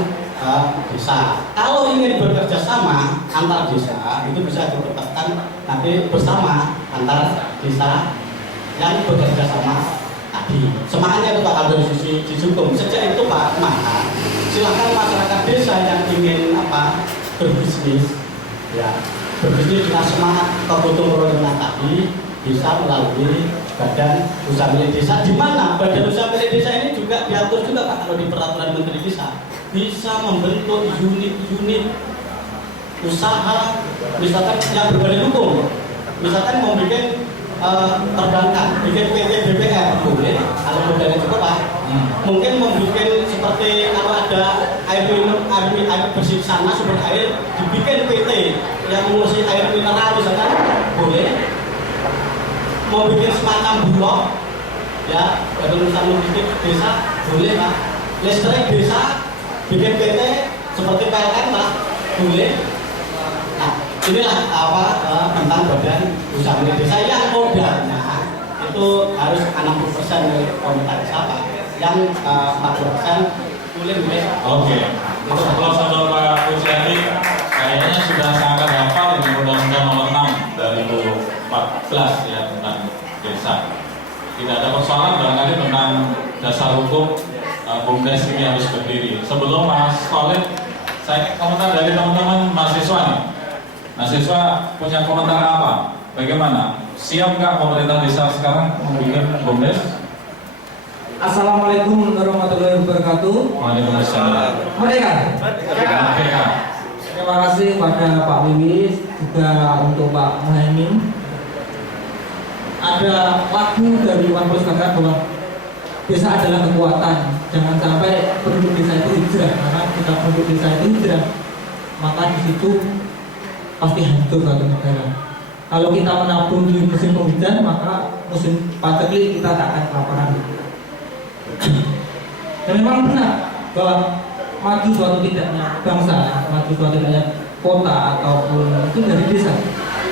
desa. Kalau ingin bekerja sama antar desa itu bisa ditetapkan nanti bersama antar desa yang bekerja sama tadi. Semangatnya itu Pak kalau dari sisi hukum. Sejak itu Pak, maka silakan masyarakat desa yang ingin berbisnis ya, berbisnis dengan semangat kegotong royongan tadi bisa melalui badan usaha milik desa, di mana badan usaha milik desa ini juga diatur juga Pak kalau di peraturan Menteri Desa bisa membentuk unit-unit usaha misalkan yang berbadan hukum, misalkan membuat perbankan, bikin PT BPR boleh kalau modalnya cukup Pak. Mungkin membuat seperti kalau ada air bersih sana sumber air dibikin PT yang mengurusi air mineral misalkan boleh. Mau bikin semacam bulog ya, badan usaha logistik desa boleh Pak. Listrik desa bikin PT seperti PLN Pak boleh. Nah inilah tentang badan usaha milik desa yang modalnya itu harus 60% milik pemerintah desa Pak, yang 40% boleh milik. Oke. Itu kalau saudara Pak Pujiadi kayaknya sudah sangat hafal dengan Undang-Undang Nomor 6 dari 2014 ya tentang desa. Tidak ada persoalan barangkali tentang dasar hukum BUMDes ini harus berdiri. Sebelum Mas Khalid, saya komentar dari teman-teman mahasiswa nih. Mahasiswa punya komentar apa? Bagaimana? Siap nggak pemerintah desa sekarang membuat BUMDes? Assalamualaikum warahmatullahi wabarakatuh. Waalaikumsalam. Merdeka. Merdeka. Terima kasih pada Pak Wiwis, juga untuk Pak Muhaimin. Ada lagu dari Iwan Fals katakan bahwa desa adalah kekuatan. Jangan sampai penduduk desa itu hijrah, karena jika penduduk desa itu hijrah, maka di situ pasti hancur suatu negara. Kalau kita menabung di musim penghujan, maka musim paceklik kita tak akan kelaparan. Dan memang benar bahwa maju suatu tidaknya bangsa, maju suatu tidaknya kota ataupun itu dari desa.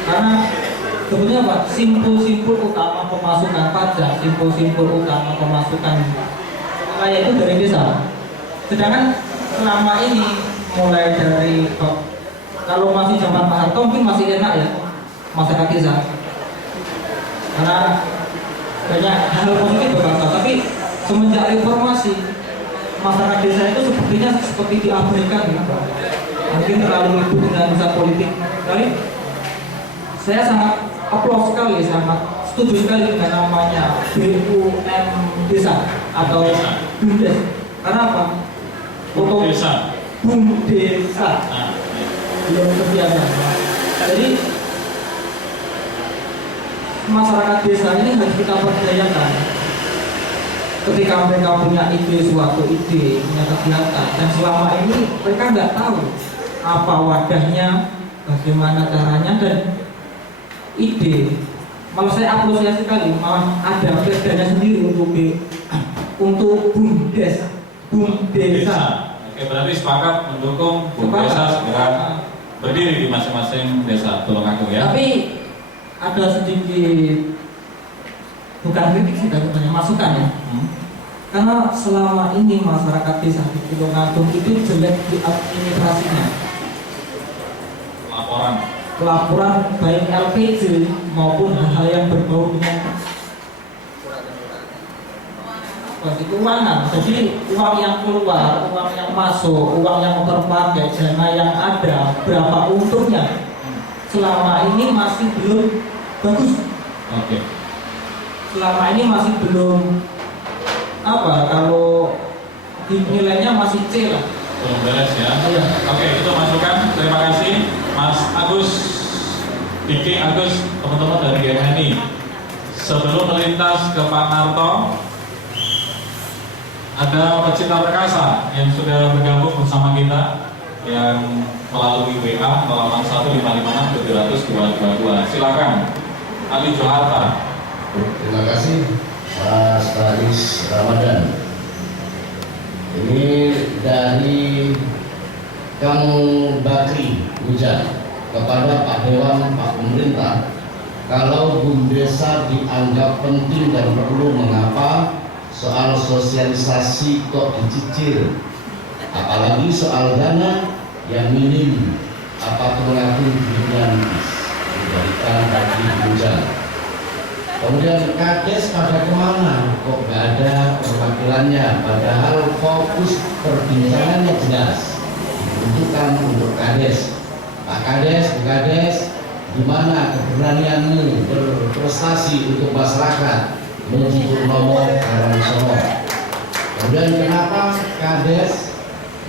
Karena sebetulnya Pak, simpul-simpul utama pemasukan pajak, simpul-simpul utama pemasukan wilayah itu dari desa. Sedangkan selama ini mulai dari kalau masih zaman Pak Harto mungkin masih enak ya masyarakat desa, karena banyak hal positif berbangsa. Tapi semenjak reformasi, masyarakat desa itu sepertinya seperti diabaikan ya. Mungkin terlalu ribut dengan urusan politik. Tapi saya sangat applause sekali, sangat setuju sekali dengan namanya BUM Desa atau BUMDes. Karena apa? Untuk Desa. BUM Desa belum terbiasa. Jadi masyarakat desa ini harus kita perdayakan. Ketika mereka punya ide, suatu ide, punya kegiatan, dan selama ini mereka nggak tahu apa wadahnya, bagaimana caranya, dan ide. Malah saya apresiasi sekali, malah ada perdanya sendiri untuk BUMDes, BUM Desa. Oke, berarti sepakat mendukung BUM Desa segera berdiri di masing-masing desa Tulungagung ya. Tapi ada sedikit bukan kritik sih, tapi masukan ya. Karena selama ini masyarakat desa di Tulungagung itu jelek di administrasinya. Laporan baik LPJ maupun hal-hal yang berbau dengan keuangan. Jadi uang yang keluar, uang yang masuk, uang yang terpakai, dana yang ada, berapa untungnya, selama ini masih belum bagus. Oke. Selama ini masih belum kalau nilainya masih C lah. Belum beres ya. Iya. Oke, itu masukan. Terima kasih Mas Agus, Diki Agus, teman-teman dari GMNI. Sebelum melintas ke Pak Narto, ada pecinta perkasa yang sudah bergabung bersama kita yang melalui WA 081556 Silakan Ali Joharta. Terima kasih Mas Faris Ramadan. Ini dari Kang Bakri Hujan kepada Pak Dewan, Pak Pemerintah, kalau BUM Desa dianggap penting dan perlu, mengapa soal sosialisasi kok dicicil? Apalagi soal dana yang minim, apa Tulungagung diberikan bagi Hujan. Kemudian Kades pada kemana? Kok nggak ada perwakilannya? Padahal fokus perbincangannya jelas diperuntukkan untuk Kades. Pak Kades, Bu Kades, di mana keberanianmu berprestasi untuk masyarakat? Muji Purnomo Karangsono. Kemudian kenapa Kades,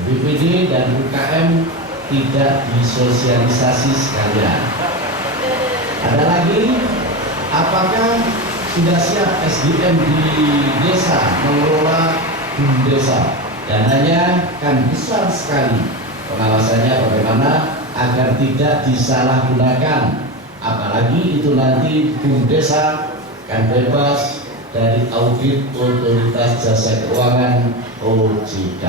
BPD dan UKM tidak disosialisasi sekalian? Ada lagi, apakah sudah siap SDM di desa mengelola BUM Desa? Dananya kan besar sekali. Pengawasannya bagaimana agar tidak disalahgunakan? Apalagi itu nanti BUM Desa kan bebas dari audit Otoritas Jasa Keuangan OJK.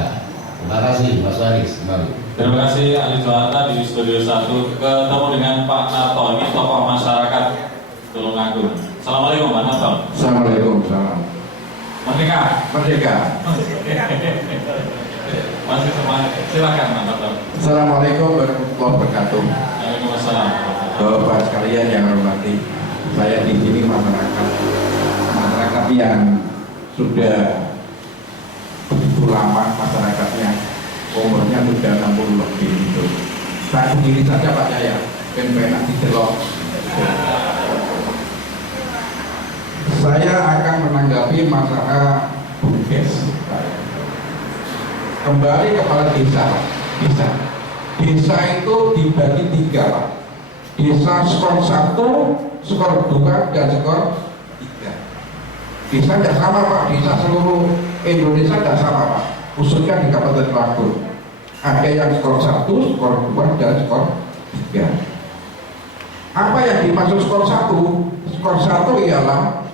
Terima kasih Mas Waris. Kembali. Terima kasih Ali Joharta di Studio 1. Ketemu dengan Pak Narto, ini tokoh masyarakat Tulungagung. Assalamualaikum Pak Narto. Assalamualaikum. Salam. Merdeka. Merdeka. Masih semangat. Silakan Pak Narto. Assalamualaikum warahmatullahi wabarakatuh. Waalaikumsalam. Bapak sekalian yang hormati, saya di sini masyarakat yang sudah begitu lama, masyarakatnya umurnya sudah 60 lebih itu. Saya sendiri saja Pak Jaya, penak didelok. Saya akan menanggapi masalah BUMDes. Kembali kepala desa. Desa itu dibagi 3 Pak. Desa skor 1, skor 2, dan skor 3. Desa tidak sama Pak, desa seluruh Indonesia tidak sama Pak, khususnya di Kabupaten Tulungagung. Ada yang skor 1, skor 2, dan skor 3. Apa yang dimaksud skor 1? Skor 1 ialah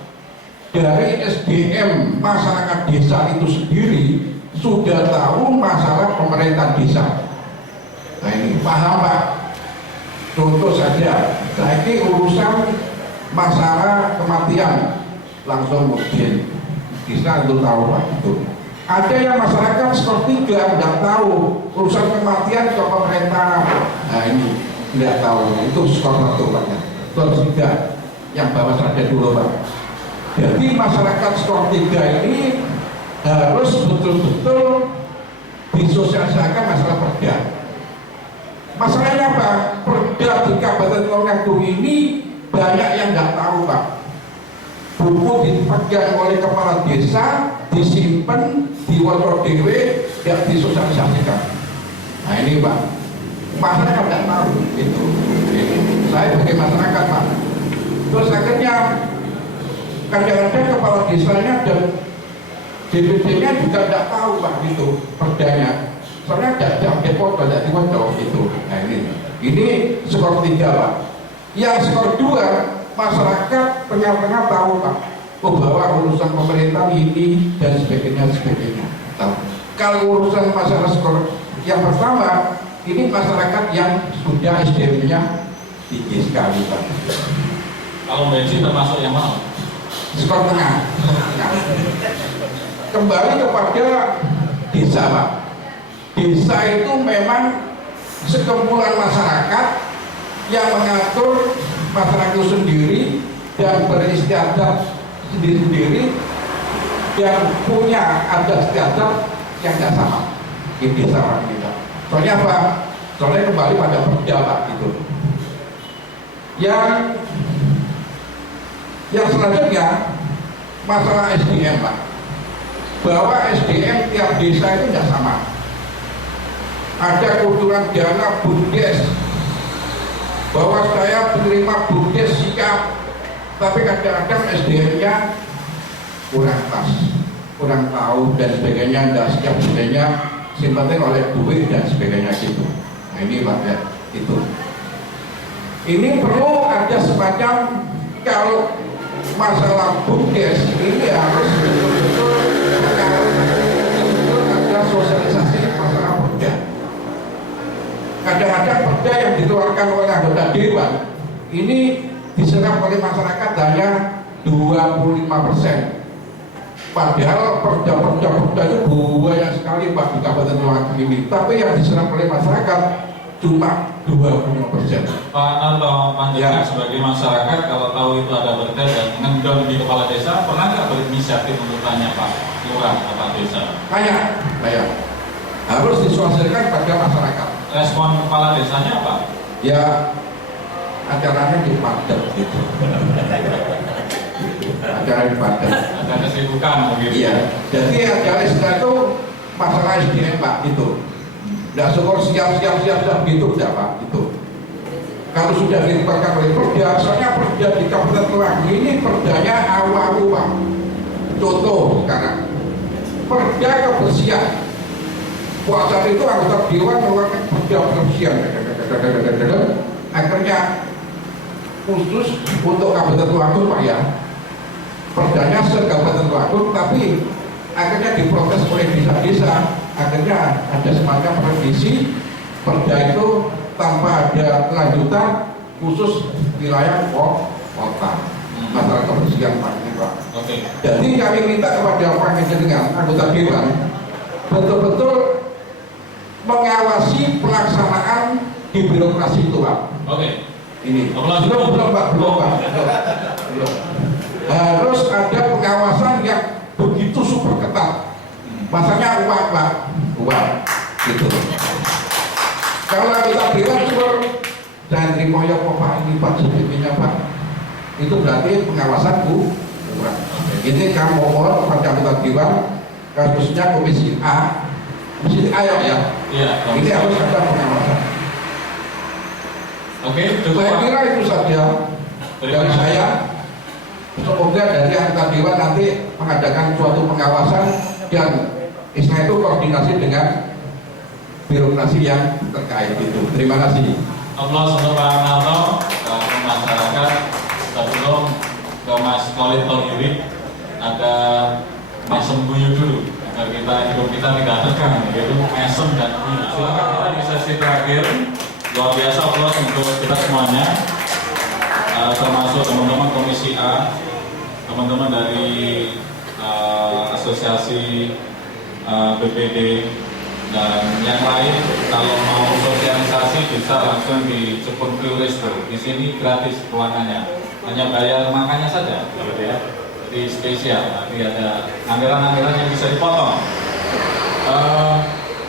dari SDM masyarakat desa itu sendiri sudah tahu masalah pemerintah desa. Nah ini paham Pak. Contoh saja, ini urusan masalah kematian langsung mungkin bisa untuk tahu Pak itu. Ada yang masyarakat skor 3 nggak tahu urusan kematian ke pemerintah. Nah ini nggak tahu itu skor 1 Pak ya. Skor 3 yang bawah saja dulu Pak. Jadi masyarakat skor 3 ini harus betul-betul disosialisasikan masalah perda. Masalahnya Pak, perda di Kabupaten Tulungagung ini banyak yang nggak tahu Pak. Buku dipegang oleh kepala desa, disimpan, diwaca dewe, tidak disosialisasikan. Nah ini Pak, masyarakat nggak tahu itu. Saya sebagai masyarakat Pak. Terus akhirnya kadang-kadang kepala desanya dan DPD-nya juga tidak tahu Pak itu perdanya. Soalnya tidak depot, tidak diwaca itu. Nah ini skor 3 Pak. Yang skor 2 masyarakat tengah-tengah tahu Pak, bahwa urusan pemerintah ini dan sebagainya tahu. Kalau urusan masalah skor yang pertama ini masyarakat yang sudah SDM-nya tinggi sekali Pak. Kalau bensin termasuk yang mana? Skor tengah. Kembali kepada desa Pak. Desa itu memang sekumpulan masyarakat yang mengatur masyarakat itu sendiri dan beristiadat sendiri-sendiri yang punya adat istiadat yang tidak sama. Ini desa Pak kita. Soalnya apa? Soalnya kembali pada perda Pak itu. Yang selanjutnya masalah SDM Pak. Bahwa SDM tiap desa itu tidak sama. Ada kucuran dana BUMDes bahwa saya penerima BUMDes sikap, tapi kadang-kadang SDM-nya kurang pas, kurang tahu dan sebagainya, tidak siap sebagainya, penting oleh duit dan sebagainya gitu. Nah ini Pak ya, itu. Ini perlu ada semacam, kalau masalah BUMDes ini harus betul-betul ada sosialisasi masalah perda. Kadang-kadang perda yang dikeluarkan oleh anggota dewan ini diserap oleh masyarakat hanya 25%. Padahal perda itu banyak sekali Pak di Kabupaten Tulungagung ini, tapi yang diserap oleh masyarakat cuma 25%. Pak Nanto, panjenengan sebagai masyarakat kalau tahu itu ada perda dan ngendong di kepala desa, pernah nggak berinisiatif untuk tanya Pak Lurah atau desa? Kayak harus disosialisasikan pada masyarakat. Respon kepala desanya apa? Ya acaranya dipadat gitu. Acara dipadat. Ada kesibukan begitu. Iya. Jadi acara itu masalah SDM Pak itu. Tidak syukur siap gitu tidak Pak itu. Kalau sudah ditetapkan oleh perda, soalnya perda di Kabupaten Tulungagung ini perdanya awal Pak. Contoh sekarang perda kebersihan. Saat itu anggota dewan mengeluarkan perda kebersihan. Akhirnya khusus untuk Kabupaten Tulungagung Pak ya. Perdanya se-Kabupaten Tulungagung, tapi akhirnya diprotes oleh desa-desa. Akhirnya ada semacam revisi perda itu tanpa ada kelanjutan khusus wilayah kota. Masalah kebersihan Pak ini Pak. Oke. Jadi kami minta kepada Pak Menjenengan anggota dewan betul-betul mengawasi pelaksanaan di birokrasi itu Pak. Oke. Ini belum Pak. Harus ada pengawasan yang begitu super ketat. Masanya uang Pak, uang gitu. Kalau kita dewan cuma jangan terima ya Pak ini Pak sebagainya Pak. Itu berarti pengawasan kurang. Ini kamu mohon kepada anggota dewan khususnya komisi A ya. Iya. Ini harus ada pengawasan. Oke, cukup. Saya kira itu saja dari saya. Semoga dari anggota dewan nanti mengadakan suatu pengawasan dan istilah itu koordinasi dengan birokrasi yang terkait itu. Terima kasih. Aplaus untuk Pak Nanto, ke masyarakat. Sebelum ke Mas Khalid Tauhid, ada Mas Sembuyu dulu agar hidup kita tidak tegang, yaitu mesem dan buyu. Silakan kita di sesi terakhir. Luar biasa aplaus untuk kita semuanya, termasuk teman-teman Komisi A, teman-teman dari asosiasi BPD Dan yang lain kalau mau sosialisasi bisa langsung di Jepun Resto. Di sini gratis ruangannya, hanya bayar makannya saja, gitu ya. Jadi spesial, nanti ada anggaran-anggaran yang bisa dipotong.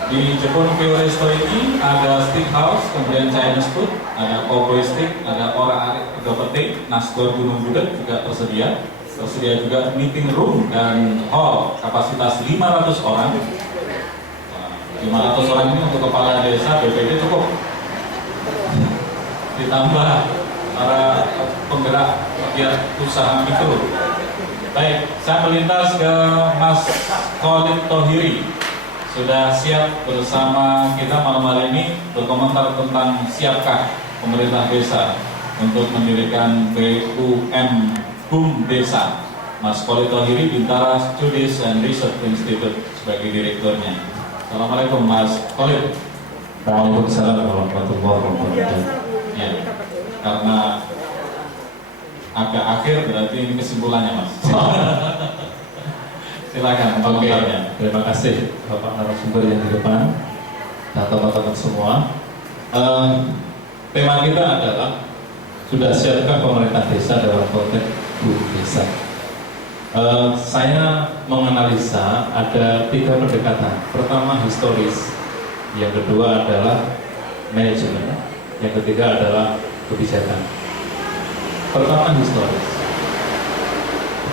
Di Jepun Resto ini ada steakhouse, kemudian Chinese food, ada cowboy steak, ada orang-arik pete, nasgor gunung gudeg juga tersedia. Tersedia juga meeting room dan hall kapasitas 500 orang. 500 orang ini untuk kepala desa BPD cukup. Ditambah para penggerak pegiat usaha mikro. Baik, saya melintas ke Mas Khalid Tohiri. Sudah siap bersama kita malam hari ini berkomentar tentang siapkah pemerintah desa untuk mendirikan BUM Desa. Mas Khalid Tohiri, Bintara Studies and Research Institute sebagai direkturnya. Assalamualaikum Mas Khalid. Waalaikumsalam warahmatullahi wabarakatuh. Ya, karena agak akhir berarti ini kesimpulannya Mas. Silakan komentarnya. Terima kasih Bapak narasumber yang di depan dan teman-teman semua. Tema kita adalah sudah siapkah pemerintah desa dalam konteks BUM Desa. Saya menganalisa ada 3 pendekatan. Pertama historis, yang kedua adalah manajemen, yang ketiga adalah kebijakan. Pertama historis.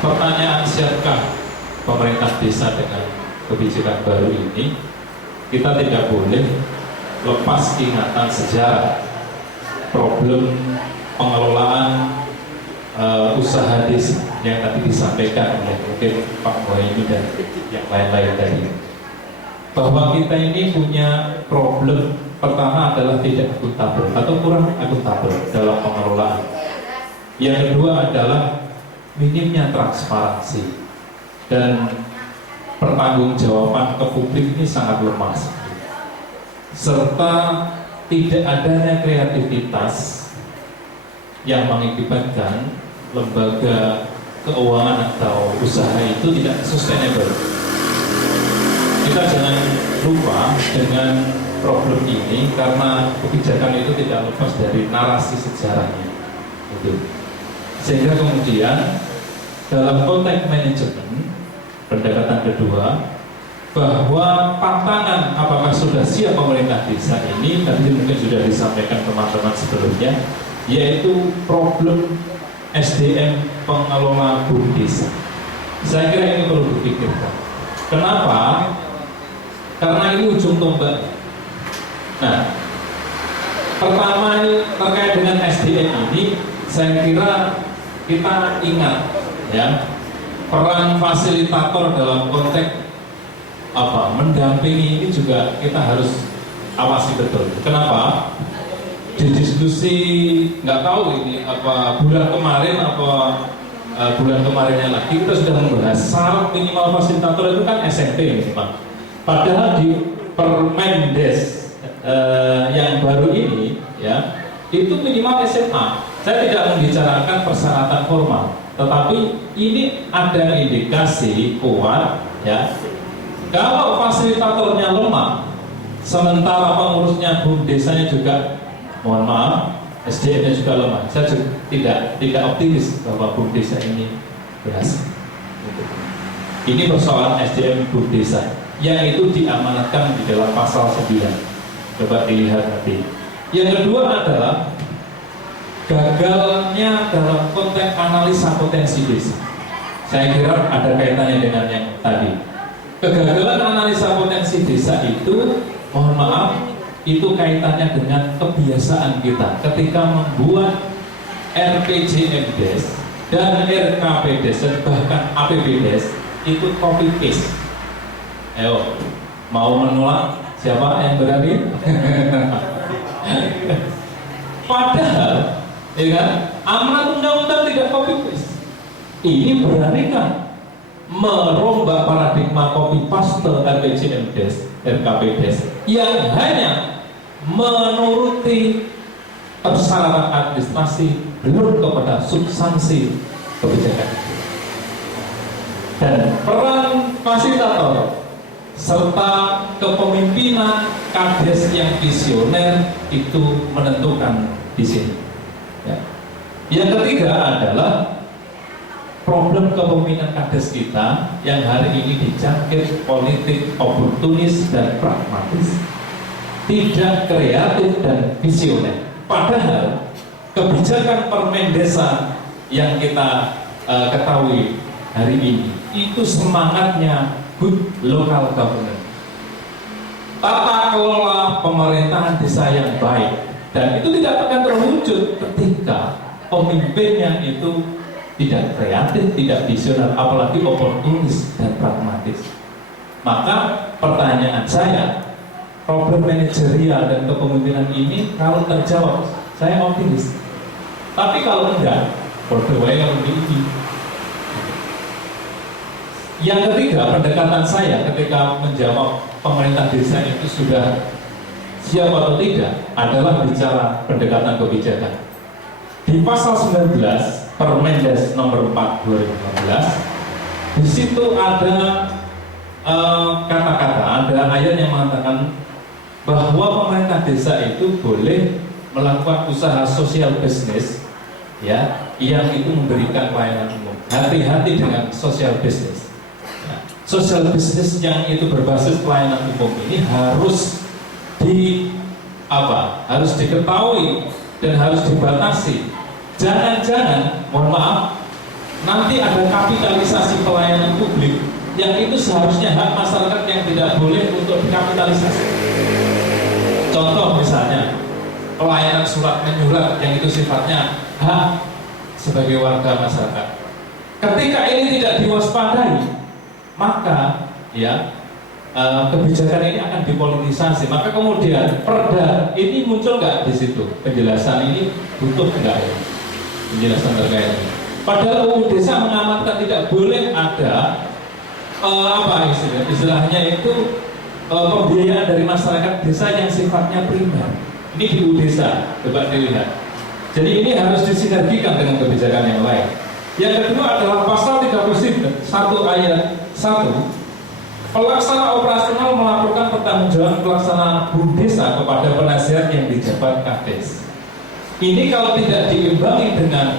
Pertanyaan siapkah pemerintah desa dengan kebijakan baru ini, kita tidak boleh lepas ingatan sejarah problem pengelolaan usaha desa yang tadi disampaikan oleh mungkin Pak Mohaimin dan yang lain-lain tadi, bahwa kita ini punya problem. Pertama adalah tidak akuntabel atau kurang akuntabel dalam pengelolaan. Yang kedua adalah minimnya transparansi dan pertanggungjawaban ke publik ini sangat lemah, serta tidak adanya kreativitas yang mengakibatkan lembaga keuangan atau usaha itu tidak sustainable. Kita jangan lupa dengan problem ini karena kebijakan itu tidak lepas dari narasi sejarahnya. Sehingga kemudian dalam konteks manajemen, pendekatan kedua, bahwa pantangan apakah sudah siap pemerintah desa ini tadi mungkin sudah disampaikan teman-teman sebelumnya, yaitu problem SDM pengelola BUM desa. Saya kira ini perlu dipikirkan. Kenapa? Karena ini ujung tombak. Nah, pertama ini terkait dengan SDM ini, saya kira kita ingat ya, peran fasilitator dalam konteks mendampingi ini juga kita harus awasi betul. Kenapa? Di diskusi nggak tahu ini bulan kemarin bulan kemarinnya lagi kita sudah membahas syarat minimal fasilitator itu kan SMP Pak. Padahal di Permendes yang baru ini ya itu minimal SMA. Saya tidak membicarakan persyaratan formal, tetapi ini ada indikasi kuat ya. Kalau fasilitatornya lemah, sementara pengurusnya BUM desanya juga, mohon maaf, SDM-nya juga lemah. Saya juga tidak optimis bahwa BUM desa ini berhasil. Ini persoalan SDM BUM desa yang itu diamanatkan di dalam pasal 9. Coba dilihat nanti. Yang kedua adalah gagalnya dalam konteks analisa potensi desa. Saya kira ada kaitannya dengan yang tadi. Kegagalan analisa potensi desa itu, mohon maaf, itu kaitannya dengan kebiasaan kita ketika membuat RPJMDes dan RKPdes dan bahkan APBdes itu copy paste. Ayo, mau menolak siapa yang berani? Padahal, ya kan, amanat undang-undang tidak copy paste. Ini beranikah merombak paradigma copy paste RPJMDes, RKPdes yang hanya menuruti persyaratan administrasi belum kepada substansi kebijakan itu. Dan peran fasilitator serta kepemimpinan kades yang visioner itu menentukan di sini. Ya. Yang ketiga adalah problem kepemimpinan kades kita yang hari ini dijangkit politik oportunis dan pragmatis, tidak kreatif dan visioner. Padahal kebijakan Permen Desa yang kita ketahui hari ini itu semangatnya good local government, tata kelola pemerintahan desa yang baik, dan itu tidak akan terwujud ketika pemimpinnya itu tidak kreatif, tidak visioner, apalagi oportunis dan pragmatis. Maka pertanyaan saya, problem manajerial dan kepemimpinan ini kalau terjawab, saya optimis. Tapi kalau enggak, berdoa yang lebih. Yang ketiga, pendekatan saya ketika menjawab pemerintah desa itu sudah siap atau tidak adalah bicara pendekatan kebijakan. Di pasal 19 Permendes nomor 4 2015, di situ ada kata-kata, ada ayat yang mengatakan bahwa pemerintah desa itu boleh melakukan usaha sosial bisnis, ya, yang itu memberikan pelayanan umum. Hati-hati dengan sosial bisnis. Sosial bisnis yang itu berbasis pelayanan umum ini harus harus diketahui dan harus dibatasi. Jangan-jangan, mohon maaf, nanti ada kapitalisasi pelayanan publik yang itu seharusnya hak masyarakat yang tidak boleh untuk dikapitalisasi. Contoh misalnya, pelayanan surat menyurat yang itu sifatnya hak sebagai warga masyarakat. Ketika ini tidak diwaspadai, maka ya kebijakan ini akan dipolitisasi. Maka kemudian perda ini muncul nggak di situ? Penjelasan ini butuh nggak ya? Penjelasan terkait ini. Padahal UU Desa mengamatkan tidak boleh ada istilahnya itu pembiayaan dari masyarakat desa yang sifatnya primer. Ini di UU Desa, coba dilihat. Jadi ini harus disinergikan dengan kebijakan yang lain. Yang kedua adalah pasal 39 ayat 1, pelaksana operasional melaporkan pertanggungjawaban pelaksanaan BUM desa kepada penasihat yang dijabat Kades. Ini kalau tidak diimbangi dengan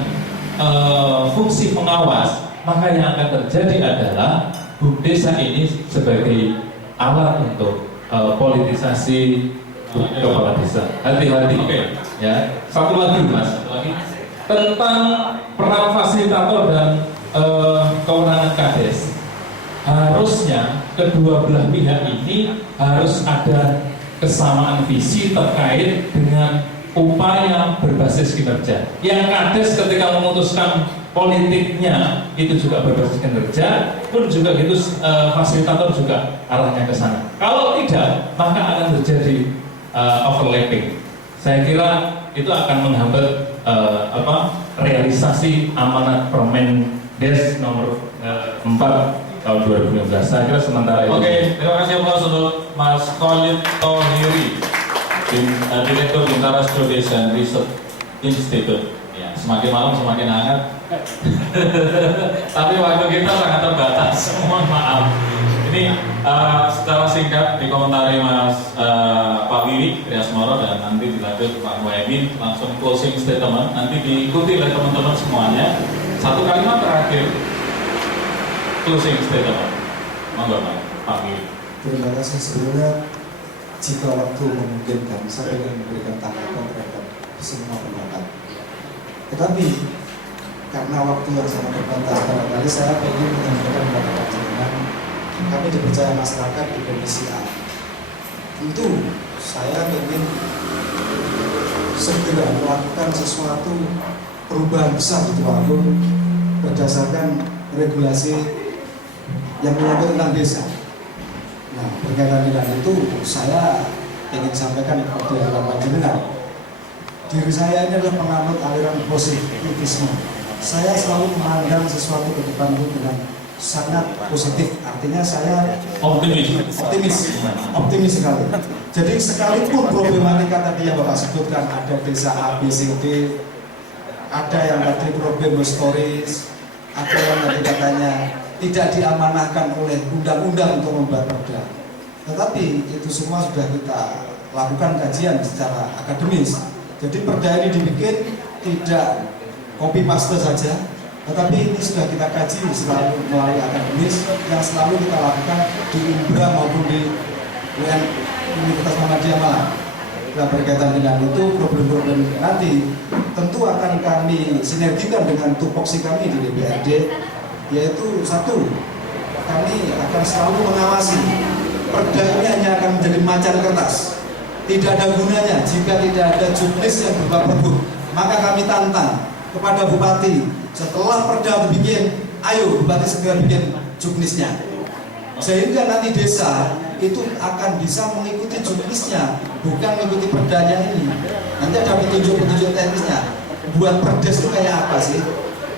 fungsi pengawas, maka yang akan terjadi adalah BUM desa ini sebagai alat untuk politisasi kepala desa. Hati-hati. Ya. Satu lagi mas, tentang peran fasilitator dan kewenangan Kades. Harusnya kedua belah pihak ini harus ada kesamaan visi terkait dengan upaya berbasis kinerja. Yang Kades ketika memutuskan politiknya itu juga berbasis kinerja, pun juga gitu fasilitator juga arahnya ke sana. Kalau tidak, maka akan terjadi overlapping. Saya kira itu akan menghambat realisasi amanat Permendes nomor 4 tahun 2015. Saya kira sementara itu. Oke, terima kasih untuk Mas Khalid Tohiri, Direktur Bintara Studies and Research Institute. Ya, semakin malam semakin hangat. Tapi waktu kita sangat terbatas. Mohon maaf. Ini secara singkat dikomentari Mas Pak Wiwi Triasmoro dan nanti dilanjut Pak Muhaimin, langsung closing statement. Nanti diikuti oleh teman-teman semuanya. Satu kalimat terakhir. Closing statement. Monggo Pak Wiwi. Terima kasih. Sebenarnya jika waktu memungkinkan, saya ingin memberikan tanggapan terhadap semua pendapat. Tetapi karena waktu yang sangat terbatas, barangkali saya ingin menyampaikan pendapat dengan kami dipercaya masyarakat di Komisi A. Tentu saya ingin segera melakukan sesuatu perubahan besar di Tuagung berdasarkan regulasi yang mengatur tentang desa. Nah, berkaitan dengan itu, saya ingin sampaikan kepada Bapak Jenderal, diri saya ini adalah penganut aliran positivisme. Saya selalu memandang sesuatu ke depan itu dengan sangat positif. Artinya saya optimis sekali. Jadi sekalipun problematika tadi yang Bapak sebutkan, ada desa A, B, C, D, ada yang tadi problem historis, ada yang tadi katanya tidak diamanahkan oleh undang-undang untuk membuat perda. Tetapi itu semua sudah kita lakukan kajian secara akademis. Jadi perda ini dibikin tidak copy paste saja, tetapi ini sudah kita kaji selalu melalui akademis yang selalu kita lakukan di Umbra maupun di UN Universitas Muhammadiyah Malang. Nah, berkaitan dengan itu problem-problem nanti tentu akan kami sinergikan dengan tupoksi kami di DPRD, yaitu satu, kami akan selalu mengawasi perda ini hanya akan menjadi macan kertas, tidak ada gunanya jika tidak ada juknis yang berupa perbuk. Maka kami tantang kepada bupati, setelah perda dibikin, ayo bupati segera bikin juknisnya, sehingga nanti desa itu akan bisa mengikuti juknisnya, bukan mengikuti perdanya ini. Nanti ada petunjuk-petunjuk teknisnya, buat perdes itu kayak apa sih,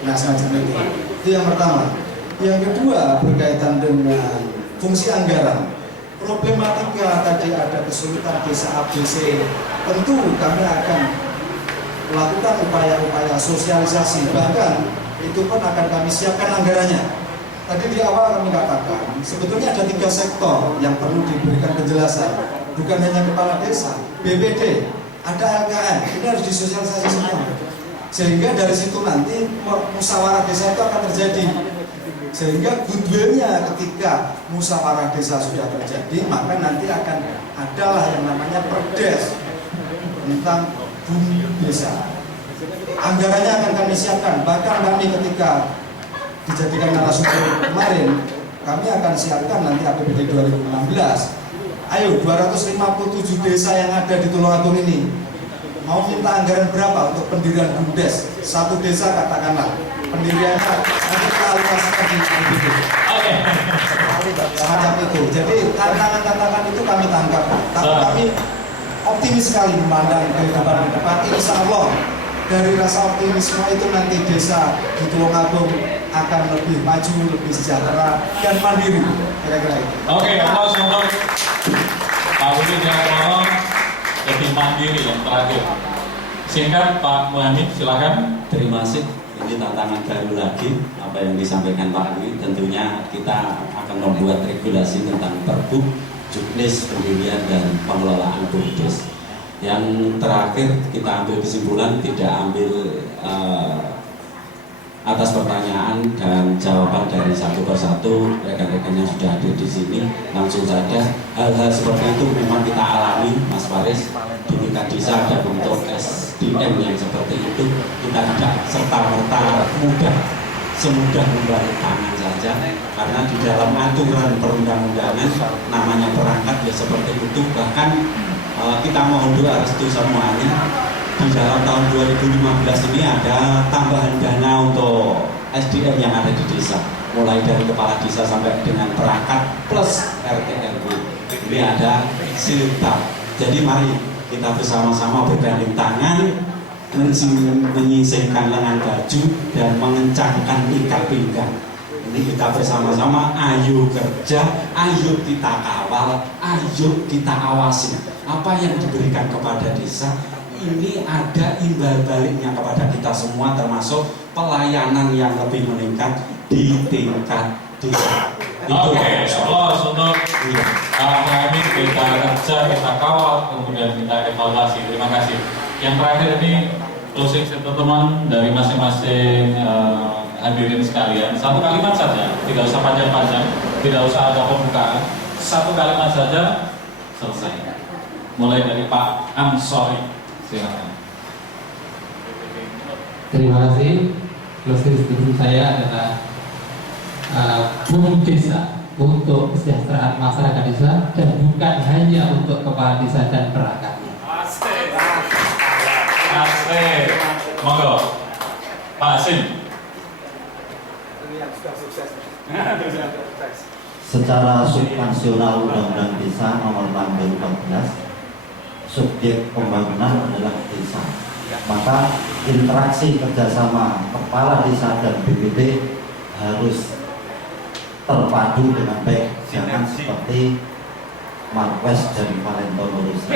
nah semacam itu yang pertama. Yang kedua berkaitan dengan fungsi anggaran. Problematika tadi ada kesulitan desa ABC, tentu kami akan melakukan upaya-upaya sosialisasi, bahkan itu pun akan kami siapkan anggarannya. Tadi di awal kami katakan, sebetulnya ada 3 sektor yang perlu diberikan penjelasan, bukan hanya kepala desa, BPD, ada LKM, ini harus disosialisasi semua. Sehingga dari situ nanti musyawarah desa itu akan terjadi. Sehingga goodwill-nya ketika musyawarah desa sudah terjadi, maka nanti akan adalah yang namanya perdes tentang bumi desa. Anggarannya akan kami siapkan, bahkan kami ketika dijadikan narasumber kemarin, kami akan siapkan nanti APBD 2016. Ayo 257 desa yang ada di Tulungagung ini mau minta anggaran berapa untuk pendirian BUMDes? Satu desa katakanlah pendiriannya nanti kita alokasikan di APBD. Oke. Semacam itu. Jadi tantangan-tantangan itu kami tangkap. Tapi kami optimis sekali memandang kehidupan ke depan. Insya Allah dari rasa optimisme itu nanti desa di Tulungagung akan lebih maju, lebih sejahtera dan mandiri, kira-kira itu. Oke, aplaus untuk Pak Budi yang tolong lebih mandiri yang terakhir. Singkat Pak Muhammad, silakan. Terima kasih. Ini tantangan baru lagi apa yang disampaikan Pak Dwi. Tentunya kita akan membuat regulasi tentang perbuk, juknis, pendirian dan pengelolaan BUMDes. Yang terakhir kita ambil kesimpulan, tidak ambil atas pertanyaan dan jawaban dari satu persatu, rekan-rekannya sudah hadir di sini. Langsung saja, hal-hal seperti itu memang kita alami, Mas Faris. Di tingkat desa ada bentuk SDM yang seperti itu, kita tidak serta-merta semudah membalik tangan saja, karena di dalam aturan perundang-undangan namanya perangkat ya seperti itu. Bahkan kita mohon doa restu semuanya. Di dalam tahun 2015 ini ada tambahan dana untuk SDM yang ada di desa, mulai dari kepala desa sampai dengan perangkat plus RT RW. Ini ada siltap. Jadi mari kita bersama-sama bergandeng tangan, menyisihkan lengan baju dan mengencangkan ikat pinggang. Ini kita bersama-sama, ayo kerja, ayo kita kawal, ayo kita awasi apa yang diberikan kepada desa. Ini ada imbal baliknya kepada kita semua, termasuk pelayanan yang lebih meningkat di tingkat desa. Oke, aplaus untuk kami, kita kerja, kita kawal, kemudian kita evaluasi. Terima kasih. Yang terakhir ini closing statement dari masing-masing hadirin sekalian. Satu kalimat saja, tidak usah panjang-panjang, tidak usah ada pembukaan. Satu kalimat saja, selesai. Mulai dari Pak Ansori. Silakan. Terima kasih. Closing statement saya adalah BUM desa untuk kesejahteraan masyarakat desa dan bukan hanya untuk kepala desa dan perangkatnya. Asik. Monggo. Pak Asim. Secara substansional Undang-Undang Desa Nomor 6 2014, subjek pembangunan adalah desa. Maka interaksi kerjasama kepala desa dan BPD harus terpadu dengan baik, jangan seperti Marquez dan Valentino Rossi.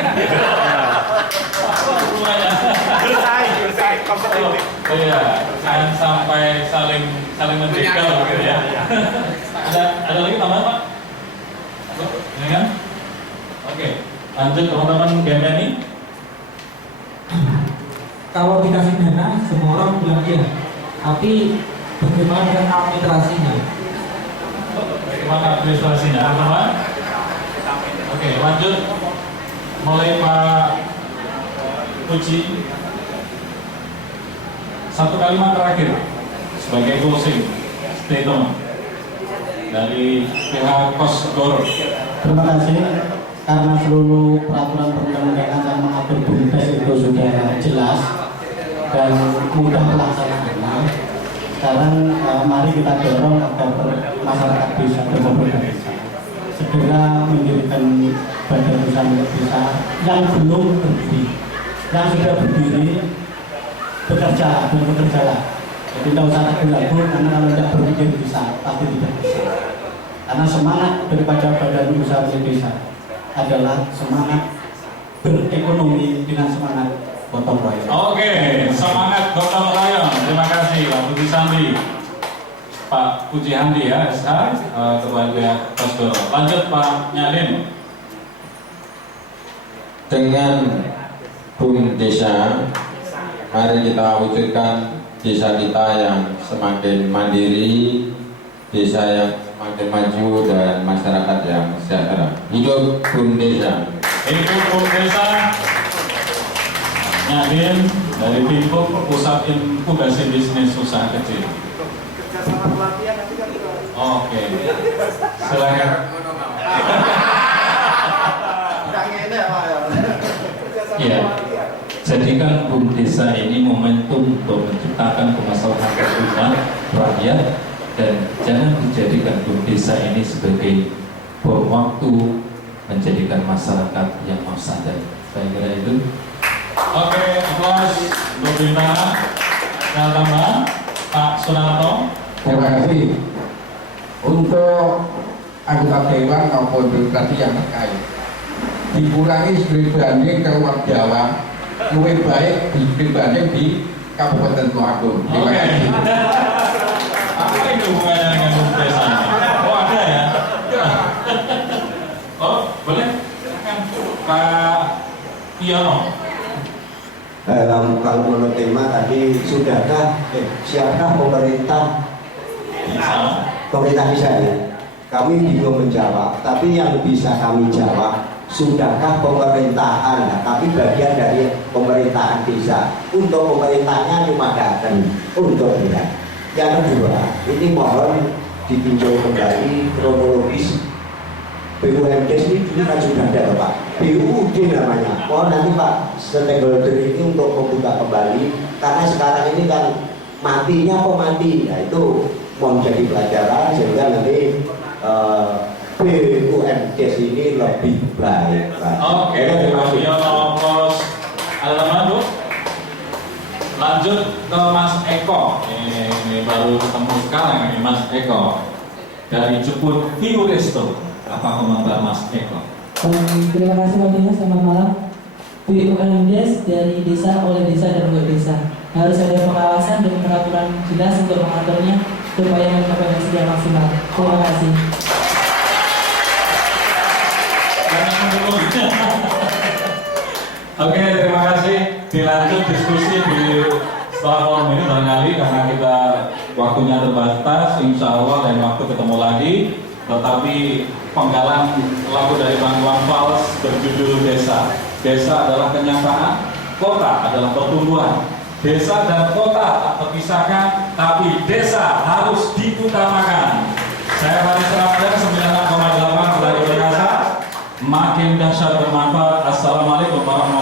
Iya, jangan sampai saling menjegal gitu ya. Ada lagi tambahan Pak? Ini kan? Oke, lanjut teman-teman Gemeni. Kalau dikasih dana, semua orang bilang iya. Tapi bagaimana dengan administrasinya? Bagaimana administrasinya, teman-teman? Oke, lanjut. Mulai Pak Puji. Satu kalimat terakhir sebagai closing statement dari pihak Kosgor. Terima kasih karena seluruh peraturan perundang-undangan yang mengatur BUMDes itu sudah jelas dan mudah pelaksanaan. Sekarang mari kita dorong agar masyarakat desa dan pemerintah desa segera mendirikan badan usaha milik desa yang belum berdiri, yang sudah berdiri bekerja dan bekerjalah. Jadi tidak usah ragu-ragu karena kalau tidak berpikir bisa pasti tidak bisa. Karena semangat daripada badan usaha milik desa adalah semangat berekonomi dengan semangat gotong royong. Oke, semangat gotong royong. Terima kasih Pak Puji Sandi, Pak Puji Handi ya, SH, kepada pihak Kosgor. Lanjut Pak Nyadin. Dengan BUM Desa, mari kita wujudkan desa kita yang semakin mandiri, desa yang semakin maju dan masyarakat yang sejahtera. Hidup BUM Desa. Hidup BUM Desa. Nyadin dari Pimpuk Pusat Inkubasi Bisnis Usaha Kecil. Oke, silakan. Ya, jadikan BUM Desa ini momentum untuk menciptakan kemaslahatan umat rakyat, dan jangan dijadikan BUM Desa ini sebagai bom waktu menjadikan masyarakat yang mau sadar. Saya kira itu. Oke, aplaus untuk Bina. Yang tambah Pak Sunarto. Terima kasih untuk anggota dewan maupun birokrasi yang terkait. Dikurangi studi banding ke luar Jawa, lebih baik dibanding di Kabupaten Tulungagung. Terima kasih. Apa itu hubungannya dengan BUM Desa? Oh ada ya? Oh boleh? Silakan Pak Piono. Kalau menurut tema tadi, siapkah pemerintah bisa ya? Kami bingung menjawab, tapi yang bisa kami jawab, sudahkah pemerintahan? Nah, tapi bagian dari pemerintahan desa. Untuk pemerintahnya cuma datang untuk tidak. Yang kedua, ini mohon ditinjau kembali kronologis BUMDes ini dulu kan sudah ada Pak, BUUD namanya. Mohon nanti Pak stakeholder ini untuk membuka kembali, karena sekarang ini kan matinya kok mati. Nah itu mohon jadi pelajaran sehingga nanti BUMDes ini lebih baik. Oke, terima kasih. Alamat. Lanjut ke Mas Eko. Ini baru ketemu sekarang ini Mas Eko dari Jepun View Resto. Apa komentar Mas Eko? Terima kasih waktunya, selamat malam. BUMDes dari desa, oleh desa, dan untuk desa. Harus ada pengawasan dan peraturan jelas untuk mengaturnya supaya mencapai hasil yang maksimal. Terima kasih. Oke, terima kasih. Dilanjut diskusi di setelah forum ini barangkali karena kita waktunya terbatas. Insya Allah lain waktu ketemu lagi. Tetapi penggalan lagu dari Bantuan Fals berjudul Desa. Desa adalah kenyataan, kota adalah pertumbuhan. Desa dan kota tak terpisahkan, tapi desa harus diutamakan. Saya Faris Ramadan 96,8 dari Bekasi. Makin dahsyat bermanfaat. Assalamualaikum warahmatullahi wabarakatuh.